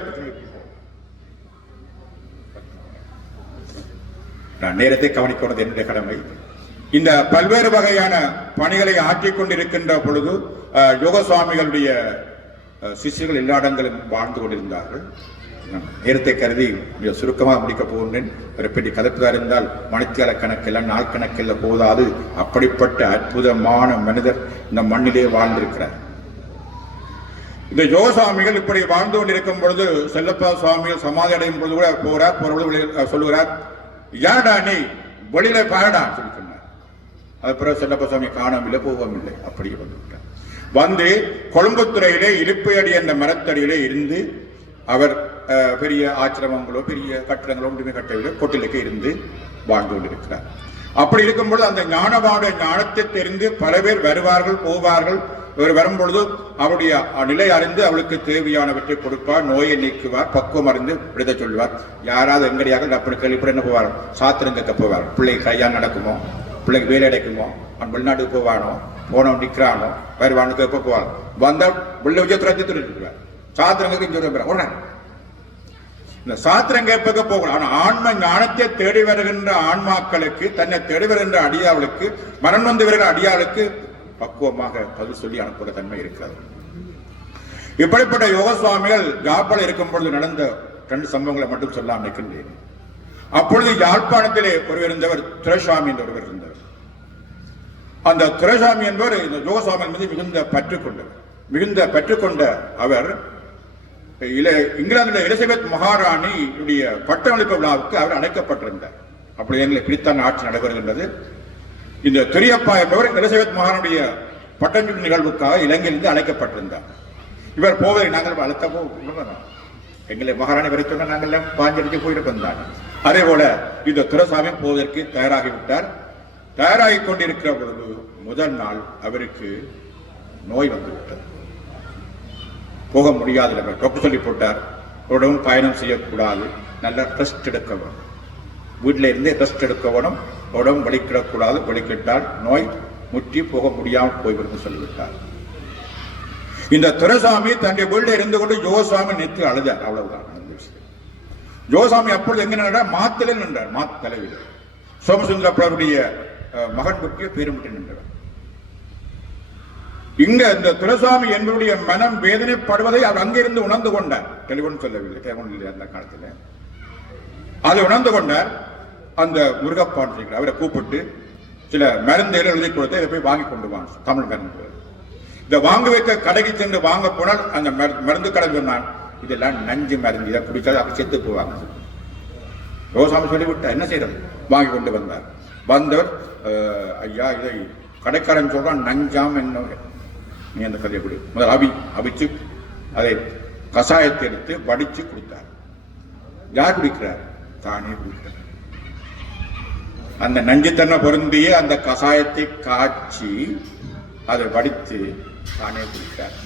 நேரத்தை கவனிக்கிறது என்ற கடமை. இந்த பல்வேறு வகையான பணிகளை ஆற்றிக் கொண்டிருக்கின்ற பொழுது யோக சுவாமிகளுடைய சிஷ்யர்கள் எல்லா இடங்களும் வாழ்ந்து கொண்டிருந்தார்கள். நேரத்தை கருதி சுருக்கமாக முடிக்கப் போகின்றேன். ஒரு பெரிய கதத்துவார் இருந்தால் மணித்தியால கணக்கில், நாள் கணக்கில் போதாது. அப்படிப்பட்ட அற்புதமான மனிதர் இந்த மண்ணிலே வாழ்ந்திருக்கிறார். இந்த யோகசாமிகள் இப்படி வாழ்ந்து கொண்டிருக்கும் பொழுது செல்லப்பா சுவாமிகள் சமாதி அடையும் பொழுது கூட போறார். சொல்லுகிறார், யாரடா நீ வெளியில பாடா சொல்லி சொன்னார். அது பிறகு செல்லப்பா சுவாமி காணவில்லை, போகவில்லை, அப்படியே வந்து கொழும்புத்துறையிலே இழுப்பையடி என்ற மரத்தடியிலே இருந்து அவர் பெரிய ஆச்சிரமங்களோ பெரிய கட்டிடங்களோ ஒன்றுமே கட்டவில்லை, கொட்டிலுக்கு இருந்து வாழ்ந்து கொண்டிருக்கிறார். அப்படி இருக்கும்பொழுது அந்த ஞானத்தை தெரிந்து பல பேர் வருவார்கள், போவார்கள். இவர் வரும்பொழுது அவருடைய நிலை அறிந்து அவளுக்கு தேவையானவற்றை கொடுப்பார், நோயை நீக்குவார், பக்குவம் அறிந்து விடுத சொல்வார். யாராவது எங்கடியாக அப்படி கேள்விப்பட என்ன போவார், சாத்திரம் கேட்க போவார். பிள்ளைக்கு கையால் நடக்குமோ, பிள்ளைக்கு வேலை அடைக்குமோ, அவன் வெளிநாட்டுக்கு போவானோ, போனவன் நிற்கிறானோ, வருவானுக்கு எப்போ போவார், வந்தால் பிள்ளை விஜயத்துறை சொல்லிட்டு சாத்திரங்க உடனே இந்த சாத்திரம் கேட்பதற்கு போகணும். ஆனா ஆன்ம ஞானத்தை தேடி வருகின்ற ஆன்மாக்களுக்கு, தன்னை தேடி வருகின்ற அடியாளுக்கு, மரணம் வந்து வருகிற அடியாளுக்கு பக்குவமாக பதில் சொல்லி அனுப்புகிற தன்மை இருக்கிறது. இப்படிப்பட்ட யோக சுவாமிகள் யாழ்ப்பாணம் இருக்கும் பொழுது நடந்த 2 சம்பவங்களை மட்டும் சொல்ல நினைக்கின்றேன். அப்பொழுது யாழ்ப்பாணத்திலே ஒருவர் இருந்தவர், துரைசாமி என்ற ஒருவர் இருந்தவர். அந்த துரைசாமி என்பவர் இந்த யோக சுவாமிகள் மீது மிகுந்த பற்றுக்கொண்ட அவர் இங்கிலாந்துடைய எலிசபெத் மகாராணியுடைய பட்டமளிப்பு விழாவுக்கு அவர் அழைக்கப்பட்டிருந்தார். அப்படி எங்களை பிரித்தான ஆட்சி நடைபெறுகின்றது. இந்த பெரியப்பா என்பவர் எலிசபெத் மகாராணியுடைய பட்டமளிப்பு நிகழ்வுக்காக இலங்கையிலிருந்து அழைக்கப்பட்டிருந்தார். இவர் போவதை நாங்கள் அழைத்தப்போ எங்களை மகாராணி வரை சொன்ன நாங்கள் எல்லாம் பாஞ்சடிக்கு போயிருக்கோம் தான். அதே போல இந்த துரைசாமி போவதற்கு தயாராகிவிட்டார். தயாராகி கொண்டிருக்கிற பொழுது முதல் நாள் அவருக்கு நோய் வந்துவிட்டது. போக முடியாது. டாக்டர் சொல்லி போட்டார், உடம்பு பயணம் செய்யக்கூடாது, நல்ல ரெஸ்ட் எடுக்க வேணும், வீட்டில் இருந்தே ரெஸ்ட் எடுக்க வேணும், உடம்பு வலிக்கிடக்கூடாது, வலிக்கிட்டால் நோய் முற்றி போக முடியாமல் போய்விடும் சொல்லிவிட்டார். இந்த துரைசாமி தன்னுடைய வீட்டில் இருந்து கொண்டு யோகசாமி நிறுத்தி அழுதார். அவ்வளவுதான் அந்த விஷயம். யோகசாமி அப்பொழுது எங்க நின்றார், மாத்தலில் நின்றார். மாத்தலைவில் சோமசுந்தர பிரபுடைய மகன் பற்றிய பேருமிட்டு நின்றார். இங்க இந்த துரைசாமி என்பவருடைய மனம் வேதனைப்படுவதை அவர் அங்கிருந்து உணர்ந்து கொண்டார். டெலிபோன் சொல்லவில்லை, டெலிபோன் இல்லை அந்த காலத்தில். அதை உணர்ந்து கொண்டார். அந்த முருகப்பான் அவரை கூப்பிட்டு சில மருந்துகளை எழுதி கொடுத்து இதை போய் வாங்கி கொண்டு வாங்க, தமிழ் மருந்து. இதை வாங்க வைக்க கடைக்கு சென்று வாங்க போனால் அந்த மருந்து கடை சொன்னான், இதெல்லாம் நஞ்சு மருந்து, இதை குடிச்சாலும் அப்படி செத்து போவாங்க. யோகசாமி சொல்லிவிட்டா என்ன செய்யறது, வாங்கி கொண்டு வந்தார். வந்தவர் ஐயா இதை கடைக்காரன் சொல்றான் நஞ்சாம் என்ன, நீ அந்த கதையை கொடு. முதல் அவிச்சு அதை கஷாயத்தை எடுத்து வடிச்சு கொடுத்தார். யார் குடிக்கிறார்? தானே குடிக்கிறார். அந்த நஞ்சுத்தன்மை பொருந்திய அந்த கஷாயத்தை காய்ச்சி அதை வடித்து தானே குடிக்கிறார்.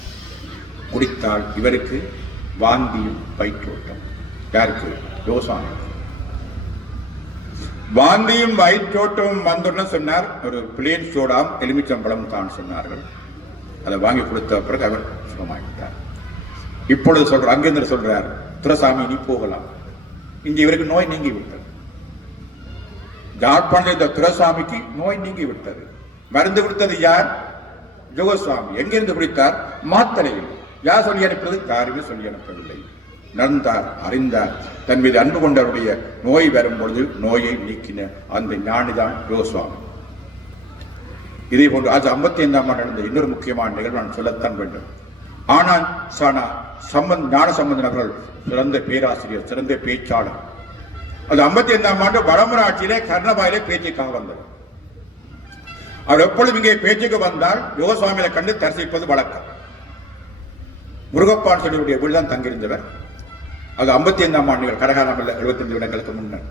குடித்தால் இவருக்கு வாந்தியும் வயிற்றோட்டம். யாருக்கு? யோசாமி. வாந்தியும் வயிற்றோட்டமும் வந்துன்னு சொன்னார். ஒரு பிளேன் சோடாம் எலுமிச்சம்பழம் தான் சொன்னார்கள். அதை வாங்கி கொடுத்த பிறகு அவர் சுகமாகிட்டார். இப்பொழுது சொல்றார், அங்கிருந்து சொல்றார், துரசாமி நீ போகலாம். இங்க இவருக்கு நோய் நீங்கி விட்டது. ஜாழ்ப்பாணத்தில் இந்த துரசாமிக்கு நோய் நீங்கி விட்டது. மருந்து கொடுத்தது யார்? யோகசுவாமி. எங்கிருந்து பிடித்தார்? மாத்தளையில். யார் சொல்லி அனுப்புறது? யாருமே சொல்லி அனுப்பவில்லை. நன்றார், அறிந்தார். தன் மீது அன்பு கொண்டவருடைய நோய் வரும் பொழுது நோயை நீக்கின அந்த ஞானிதான் யோகசுவாமி. இதே போன்று அது 55ஆம் ஆண்டு நடந்த இன்னொரு முக்கியமான நிகழ்வு நான் சொல்லத்தான் வேண்டும். ஆனால் ஞான சம்பந்தன் அவர்கள் சிறந்த பேராசிரியர், சிறந்த பேச்சாளர். அது 55ஆம் ஆண்டு வடமராட்சியிலே கர்ணபாயிலே பேச்சுக்காக வந்தவர். அவர் எப்பொழுதும் இங்கே பேச்சுக்கு வந்தால் யோகசுவாமியை கண்டு தரிசிப்பது வழக்கம். முருகப்பான் சொல்லியுடைய வீடுதான் தங்கியிருந்தவர். அது 55ஆம் ஆண்டுகள், கடகாலம் 75 வருடங்களுக்கு முன்னர்.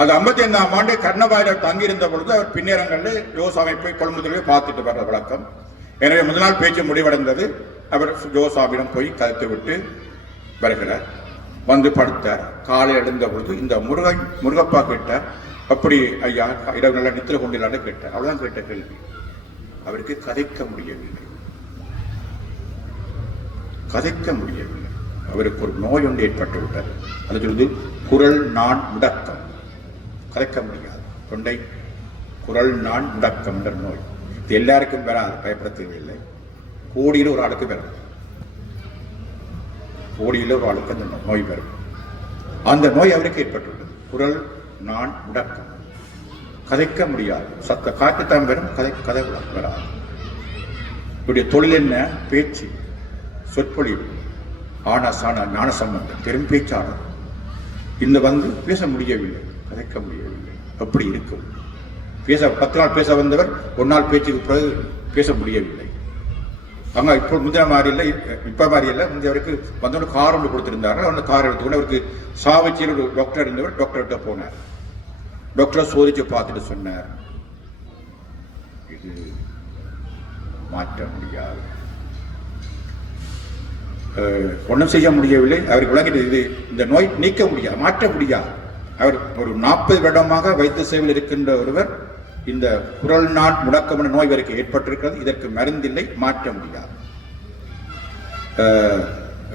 அது 55ஆம் ஆண்டு கர்ணபாயில தங்கியிருந்த பொழுது அவர் பின்னேரங்களில் யோகசுவாமி போய் கொள்முதலே பார்த்துட்டு வர்ற வழக்கம். எனவே முதல் நாள் பேச்சு முடிவடைந்தது. அவர் யோகசுவாமியிடம் போய் கதைத்து விட்டு வருகிறார். வந்து படுத்தார். காலை எழுந்த பொழுது இந்த முருகப்பா கேட்டார், அப்படி ஐயா இரவு நல்லா நித்திர கொண்டிலான்னு கேட்டார். அவ்வளவுதான் கேட்ட கேள்வி. அவருக்கு கதைக்க முடியவில்லை. அவருக்கு ஒரு நோய் ஒன்று ஏற்பட்டு விட்டது. அது சொல்லுது குரல் நான் முடக்கம். கதைக்க முடியாது. தொண்டை குரல் நான் முடக்கம் என்ற நோய். இது எல்லாருக்கும் வராது, பயப்பட தேவையில்லை. கோடியில் ஒரு ஆளுக்கு வரும். கோடியில் ஒரு ஆளுக்கு அந்த நோய் வரும். அந்த நோய் அவருக்கு ஏற்பட்டுள்ளது. குரல் நான் முடக்கம். கதைக்க முடியாது. சத்த காட்டுத்தான் வரும், கதை வராது. இவருடைய தொழில் என்ன? பேச்சு, சொற்பொழிவு, ஆனா ஞான சம்பந்தம், பெரும் பேச்சாளர். இந்த பேச முடியவில்லை, கதைக்க முடியவில்லை. அப்படி இருக்கும். 10 நாள் பேச வந்தவர் ஒரு நாள் பேச்சுக்கு பிறகு பேச முடியவில்லை. அங்க இப்போ முந்தின மாதிரி இல்லை, இப்ப மாதிரி இல்லை. முந்தையவருக்கு வந்தவங்க கார் ஒன்று கொடுத்திருந்தார்கள். அந்த கார் எடுத்துக்கொண்டு அவருக்கு சாவச்சியில் ஒரு டாக்டர் இருந்தவர். டாக்டர்கிட்ட போனார். டாக்டரை சோதிச்சு பார்த்துட்டு சொன்னார், இது மாற்ற முடியாது, ஒன்றும் செய்ய முடியவில்லை. அவருக்கு விளங்கிட்டு இது இந்த நோய் நீக்க முடியாது, மாற்ற முடியாது. அவர் ஒரு 40 வருடமாக வைத்திய சேவையில் இருக்கின்ற ஒருவர், இந்த குரல் நான் முடக்கம் நோய் இவருக்கு ஏற்பட்டிருக்கிறது, இதற்கு மருந்தில்லை, மாற்ற முடியாது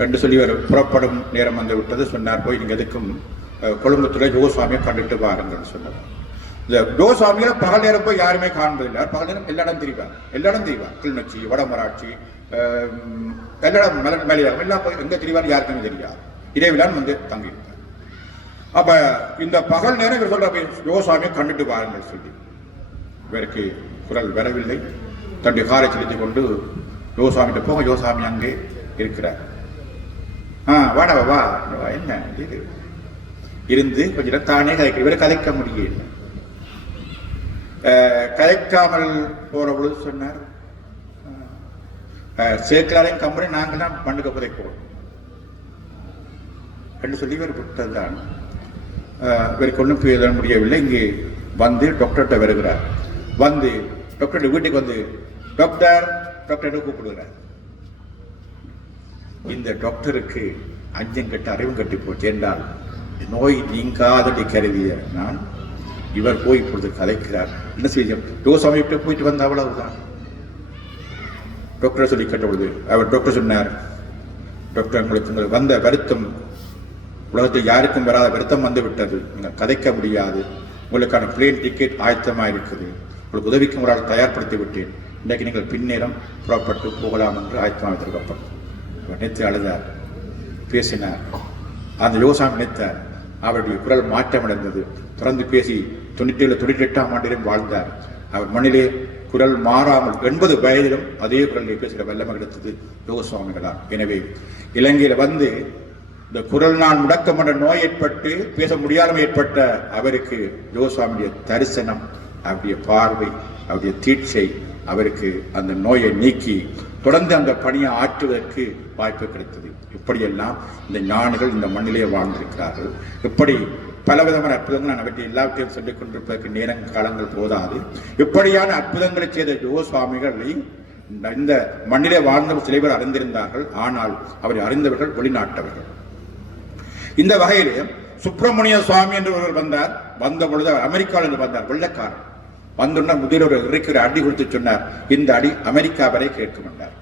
என்று சொல்லி அவர் புறப்படும் நேரம் வந்து விட்டது. சொன்னார், போய் நீங்க எதுக்கும் கொழும்புத்துறை யோகசுவாமியை கண்டுட்டு வாருங்கள் சொன்னார். இந்த யோகசுவாமியில பகல் நேரம் போய் யாருமே காண்பதில்லை. பகல் நேரம் எல்லா இடம் திரிவார். கிளிநொச்சி, வடமராட்சி, எல்லா இடம் மேலையாகும், எல்லாம் போய் எங்க திரிவார் யாருக்குமே தெரியாது. இறைவிலான் தங்கியிருப்பார். அப்ப இந்த பகல் நேரம் இவர் சொல்ற யோகசுவாமியை கண்டுட்டு வாருங்கள் சொல்லி இவருக்கு குரல் வரவில்லை. தன்னுடைய காரை செலுத்திக் கொண்டு யோகசுவாமிகிட்ட போக, யோகசுவாமி அங்கே இருக்கிறார். வாடா வா, என்ன இது இருந்து கொஞ்சம் தானே கதைக்க. இவரை கதைக்க முடியல. கதைக்காமல் போற பொழுது சொன்னார், சேர்க்கலாரையும் கம்பெனி நாங்கள் தான் மண்ணுக்கு புதைப்போம் என்று சொல்லி இவர் விட்டதுதான். இவருக்கு ஒன்றும் எழுத முடியவில்லை. இங்கே வந்து டாக்டர்கிட்ட வருகிறார். வந்து டாக்டர் வீட்டுக்கு வந்து டாக்டர் கூப்பிடுகிறார். இந்த டாக்டருக்கு அஞ்சம் கட்டு அறிவும் கட்டி போச்சு என்றால் நோய் நீங்காதடி கருதிய நான், இவர் போய் இப்பொழுது கதைக்கிறார். என்ன செய்ய? யோகசுவாமிகிட்ட போயிட்டு வந்த அவ்வளவுதான். டாக்டர் சொல்லி கேட்ட பொழுது அவர் டாக்டர் சொன்னார், டாக்டர் உங்களுக்கு வந்த வருத்தம் உலகத்தில் யாருக்கும் வராத வருத்தம் வந்து விட்டது. நீங்கள் கதைக்க முடியாது. உங்களுக்கான பிளேன் டிக்கெட் ஆயத்தமாக இருக்குது. உங்களுக்கு உதவிக்கும் ஒரு ஆள் தயார்படுத்தி விட்டேன். இன்றைக்கு நீங்கள் பின்னேரம் புறப்பட்டு போகலாம் என்று ஆயத்தமாக வைத்திருக்கப்படும். நினைத்து அழுதார், பேசினார். அந்த யோகசாமி நினைத்தார். அவருடைய குரல் மாற்றமடைந்தது. தொடர்ந்து பேசி 98ஆம் ஆண்டிலும் வாழ்ந்தார். அவர் மண்ணிலே குரல் மாறாமல் 80 வயதிலும் அதே குரலில் பேசுகிற வல்லமை கிடைத்தது யோகசுவாமிகளால். எனவே இலங்கையில் வந்து இந்த குரல் நான் முடக்கம் என்ற நோய் ஏற்பட்டு பேச முடியாமல் ஏற்பட்ட அவருக்கு யோகசுவாமியுடைய தரிசனம் அவருடைய பார்வை, அவருடைய தீட்சை அவருக்கு அந்த நோயை நீக்கி தொடர்ந்து அந்த பணியை ஆற்றுவதற்கு வாய்ப்பு கிடைத்தது. இப்படியெல்லாம் இந்த ஞானிகள் இந்த மண்ணிலே வாழ்ந்திருக்கிறார்கள். இப்படி பலவிதமான அற்புதங்கள் நான் அவற்றை எல்லாவற்றையும் சொல்லிக் கொண்டிருப்பதற்கு நேரம் காலங்கள் போதாது. இப்படியான அற்புதங்களை செய்த யோக சுவாமிகளை இந்த மண்ணிலே வாழ்ந்த சில பேர் அறிந்திருந்தார்கள். ஆனால் அவரை அறிந்தவர்கள் வெளிநாட்டவர்கள். இந்த வகையிலே சுப்பிரமணிய சுவாமி என்று ஒருவர் வந்தார். வந்த பொழுது அவர் அமெரிக்காவில் வந்தார், வெள்ளக்காரர். வந்துன்னா முதலில் ஒரு இறைக்கு அடி கொடுத்து சொன்னார், இந்த அடி அமெரிக்கா வரை கேட்கும் என்றார்.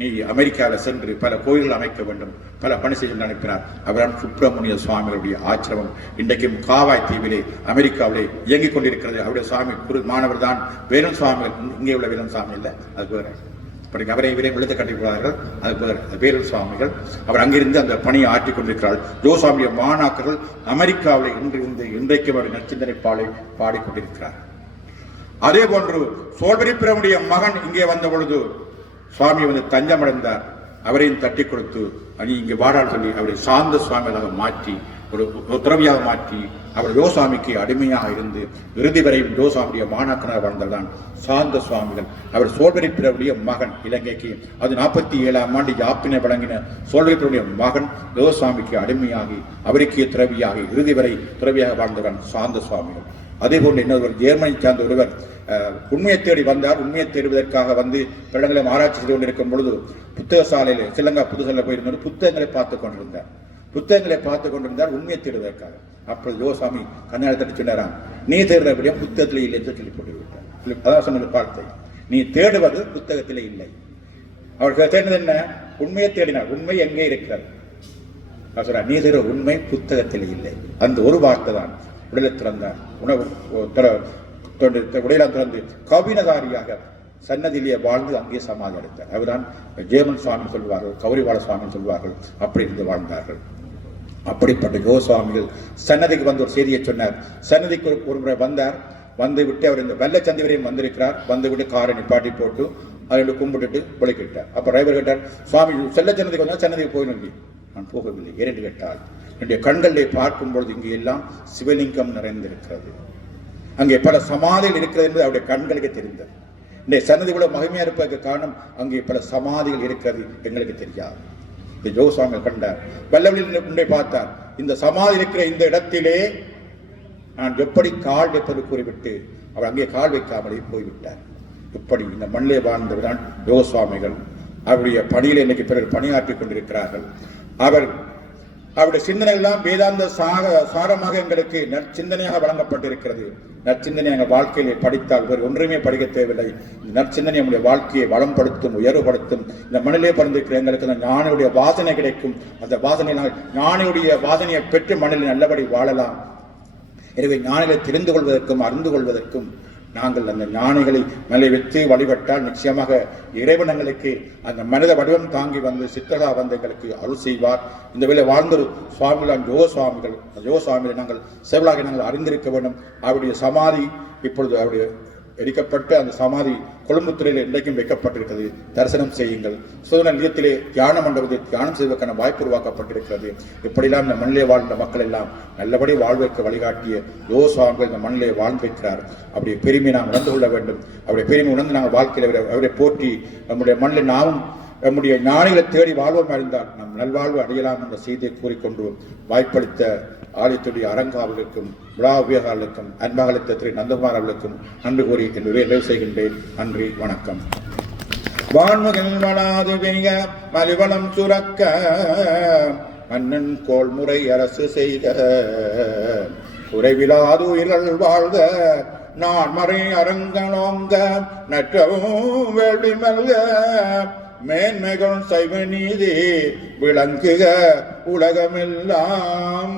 நீ அமெரிக்காவில் சென்று பல கோயில்கள் அமைக்க வேண்டும், பல பணி செய்ய அனுப்பினார். அவரால் சுப்பிரமணிய சுவாமிகளுடைய ஆசிரமம் இன்றைக்கும் காவாய் தீவிலே அமெரிக்காவிலே இயங்கிக் கொண்டிருக்கிறது. அவருடைய சுவாமி மாணவர் தான் வேலும் சுவாமிகள். இங்கே உள்ள வேலும் சுவாமி இல்லை, அது வேற. இப்படி அவரை இவரை விழுத்து கட்டிவிடுவார்கள், அது வேற வேலூர் சுவாமிகள். அவர் அங்கிருந்து அந்த பணியை ஆற்றிக் கொண்டிருக்கிறார். யோசாமிய மாணாக்கர்கள் அமெரிக்காவில் இன்றைக்கு அவர் நற்சிந்தனை பாடிக்கொண்டிருக்கிறார். அதே போன்று சோழபெரிப்பிரமுடைய மகன் இங்கே வந்த பொழுது சுவாமி தஞ்சமடைந்தார். அவரையும் தட்டி கொடுத்து நீ இங்கே வாடால் சொல்லி அவரை சாந்த சுவாமிகளாக மாற்றி ஒரு துறவியாக மாற்றி அவர் யோசாமிக்கு அடிமையாக இருந்து இறுதி வரை யோசாமியுடைய மாணாக்கனாக வாழ்ந்ததான் சாந்த சுவாமிகள். அவர் சோழபெரிப்பிரமுடைய மகன். இலங்கைக்கு அது 47ஆம் ஆண்டு யாப்பினை வழங்கின சோழபெரிப்பிரமுடைய மகன் யோசாமிக்கு அடிமையாகி அவருக்கே துறவியாகி இறுதி வரை துறவியாக வாழ்ந்தவன் சாந்த சுவாமிகள். அதே போன்று இன்னொருவர் ஜெர்மனி சார்ந்த ஒருவர் உண்மையை தேடி வந்தார். உண்மையை தேடுவதற்காக பிள்ளைகளை ஆராய்ச்சி செய்து கொண்டிருக்கும் பொழுது புத்தக சாலையில் ஸ்ரீலங்கா புதுசல்ல போயிருந்தது. புத்தகங்களை பார்த்துக் கொண்டிருந்தார் உண்மையை தேடுவதற்காக. அப்பொழுது யோசாமி கண்ணாடி சொன்னாராம், நீ தேடுறபடியா புத்தகத்திலே இல்லை என்று சொல்லி போட்டுவிட்டார். அதான் சொன்னது வார்த்தை, நீ தேடுவது புத்தகத்திலே இல்லை. அவர்கள் தேடினது என்ன? உண்மையை தேடினார். உண்மை எங்கே இருக்கிறது? சொல்றார், நீ தேடுற உண்மை புத்தகத்திலே இல்லை. அந்த ஒரு வார்த்தை தான் உடலை திறந்தார். உடையெல்லாம் திறந்து கவினதாரியாக சன்னதியிலே வாழ்ந்து அங்கே சமாதி அடைந்தார். அவர்தான் ஜேமன் சுவாமி சொல்வார்கள், கௌரிவாள சுவாமி சொல்வார்கள். அப்படி இருந்து வாழ்ந்தார்கள். அப்படிப்பட்ட யோசுவாமிகள் சன்னதிக்கு வந்து ஒரு செய்தியை சொன்னார். சன்னதிக்கு ஒரு முறை வந்தார். வந்து விட்டு அவர் இந்த வெள்ளச்சந்தி வரையும் வந்திருக்கிறார். வந்து விட்டு காரை நிப்பாட்டி போட்டு அதை கும்பிட்டுட்டு விளக்கிட்டார். அப்ப டிரைவர் கேட்டார், சுவாமி செல்ல சன்னதிக்கு வந்தால் சன்னதிக்கு போயிடும். நான் போகவில்லை. ஏனென்று கேட்டால் என்னுடைய கண்களிலே பார்க்கும் பொழுது இங்கே எல்லாம் சிவலிங்கம் நிறைந்திருக்கிறது, அங்கே பல சமாதிகள் இருக்கிறது என்பது அவருடைய கண்களுக்கு தெரிந்தது. இந்த சன்னதி கூட மகிமையா இருப்பதற்கு காரணம் அங்கே பல சமாதிகள் இருக்கிறது எங்களுக்கு தெரியாது. இந்த யோசுவாமிகள் கண்டார். வெள்ளவெளியில் உண்டை பார்த்தார். இந்த சமாதி இருக்கிற இந்த இடத்திலே நான் எப்படி கால் வைப்பது கூறிவிட்டு அவர் அங்கே கால் வைக்காமலே போய்விட்டார். இப்படி இந்த மண்ணிலே வாழ்ந்தவர்தான் யோசுவாமிகள். அவருடைய பணியில் இன்னைக்கு பிறர் பணியாற்றிக் கொண்டிருக்கிறார்கள். அவருடைய சிந்தனை எல்லாம் வேதாந்த சாரமாக எங்களுக்கு நற்சிந்தனையாக வழங்கப்பட்டிருக்கிறது. நற்சிந்தனை எங்கள் வாழ்க்கையிலே படித்தால் வேறு ஒன்றுமே படிக்க தேவையில்லை. நற்சிந்தனை நம்முடைய வாழ்க்கையை வளம்படுத்தும், உயர்வுபடுத்தும். இந்த மண்ணிலே பிறந்திருக்கிற எங்களுக்கு அந்த ஞானியுடைய வாசனை கிடைக்கும். அந்த வாசனை ஞானியுடைய வாசனையை பெற்று மண்ணில் நல்லபடி வாழலாம். எனவே ஞானிகளை தெரிந்து கொள்வதற்கும் அறிந்து கொள்வதற்கும் நாங்கள் அந்த ஞானிகளை மேலே வைத்து வழிபட்டால் நிச்சயமாக இறைவனங்களுக்கு அந்த மனித வடிவம் தாங்கி வந்து சித்தகா வந்து எங்களுக்கு அருள் செய்வார். இந்த வேலை வாழ்ந்தொரு சுவாமிகள் யோகசுவாமிகள், யோகசுவாமிகளை நாங்கள் செவலாக நாங்கள் அறிந்திருக்க வேண்டும். அவருடைய சமாதி இப்பொழுது அவருடைய எரிக்கப்பட்டு அந்த சமாதி கொழும்புத்துறையில் இன்றைக்கும் வைக்கப்பட்டிருக்கிறது. தரிசனம் செய்யுங்கள். சுதன நிலையத்திலே தியான மண்டபத்தில் தியானம் செய்வதற்கான வாய்ப்பு உருவாக்கப்பட்டிருக்கிறது. இப்படியெல்லாம் இந்த மண்ணிலே வாழ்ந்த மக்கள் எல்லாம் நல்லபடி வாழ்வைக்க வழிகாட்டிய யோசுவாமிகள் இந்த மண்ணிலே வாழ்ந்திருக்கிறார். அவருடைய பெருமை நாம் உணர்ந்து கொள்ள வேண்டும். அவருடைய பெருமை உணர்ந்து நாங்கள் வாழ்க்கையில் அவரை போற்றி நம்முடைய மண்ணில் நாமும் நம்முடைய ஞானிகளை தேடி வாழ்வோம் அறிந்தால் நம் நல்வாழ்வு அடையலாம் என்ற செய்தியை கூறிக்கொண்டு வாய்ப்பளித்த ஆலயத்துடைய அரங்காவலுக்கும் விழா உபயோகாளுக்கும் அன்பாகலித்த திரு நந்தகுமார் அவர்களுக்கும் நன்றி கூறி என்று நிறைவு செய்கின்றேன். நன்றி, வணக்கம். வான்முகில் வளாது பெய்க மலிவளம் சுரக்க மன்னன் கோள்முறை அரசு செய்க குறைவிலாது உயிர்கள் வாழ்க நான் மறை அரங்கனோங்க நற்றவும் வேள்வி மல்க மேன்மைகள் சைவ நீதி விளங்குக உலகமெல்லாம்.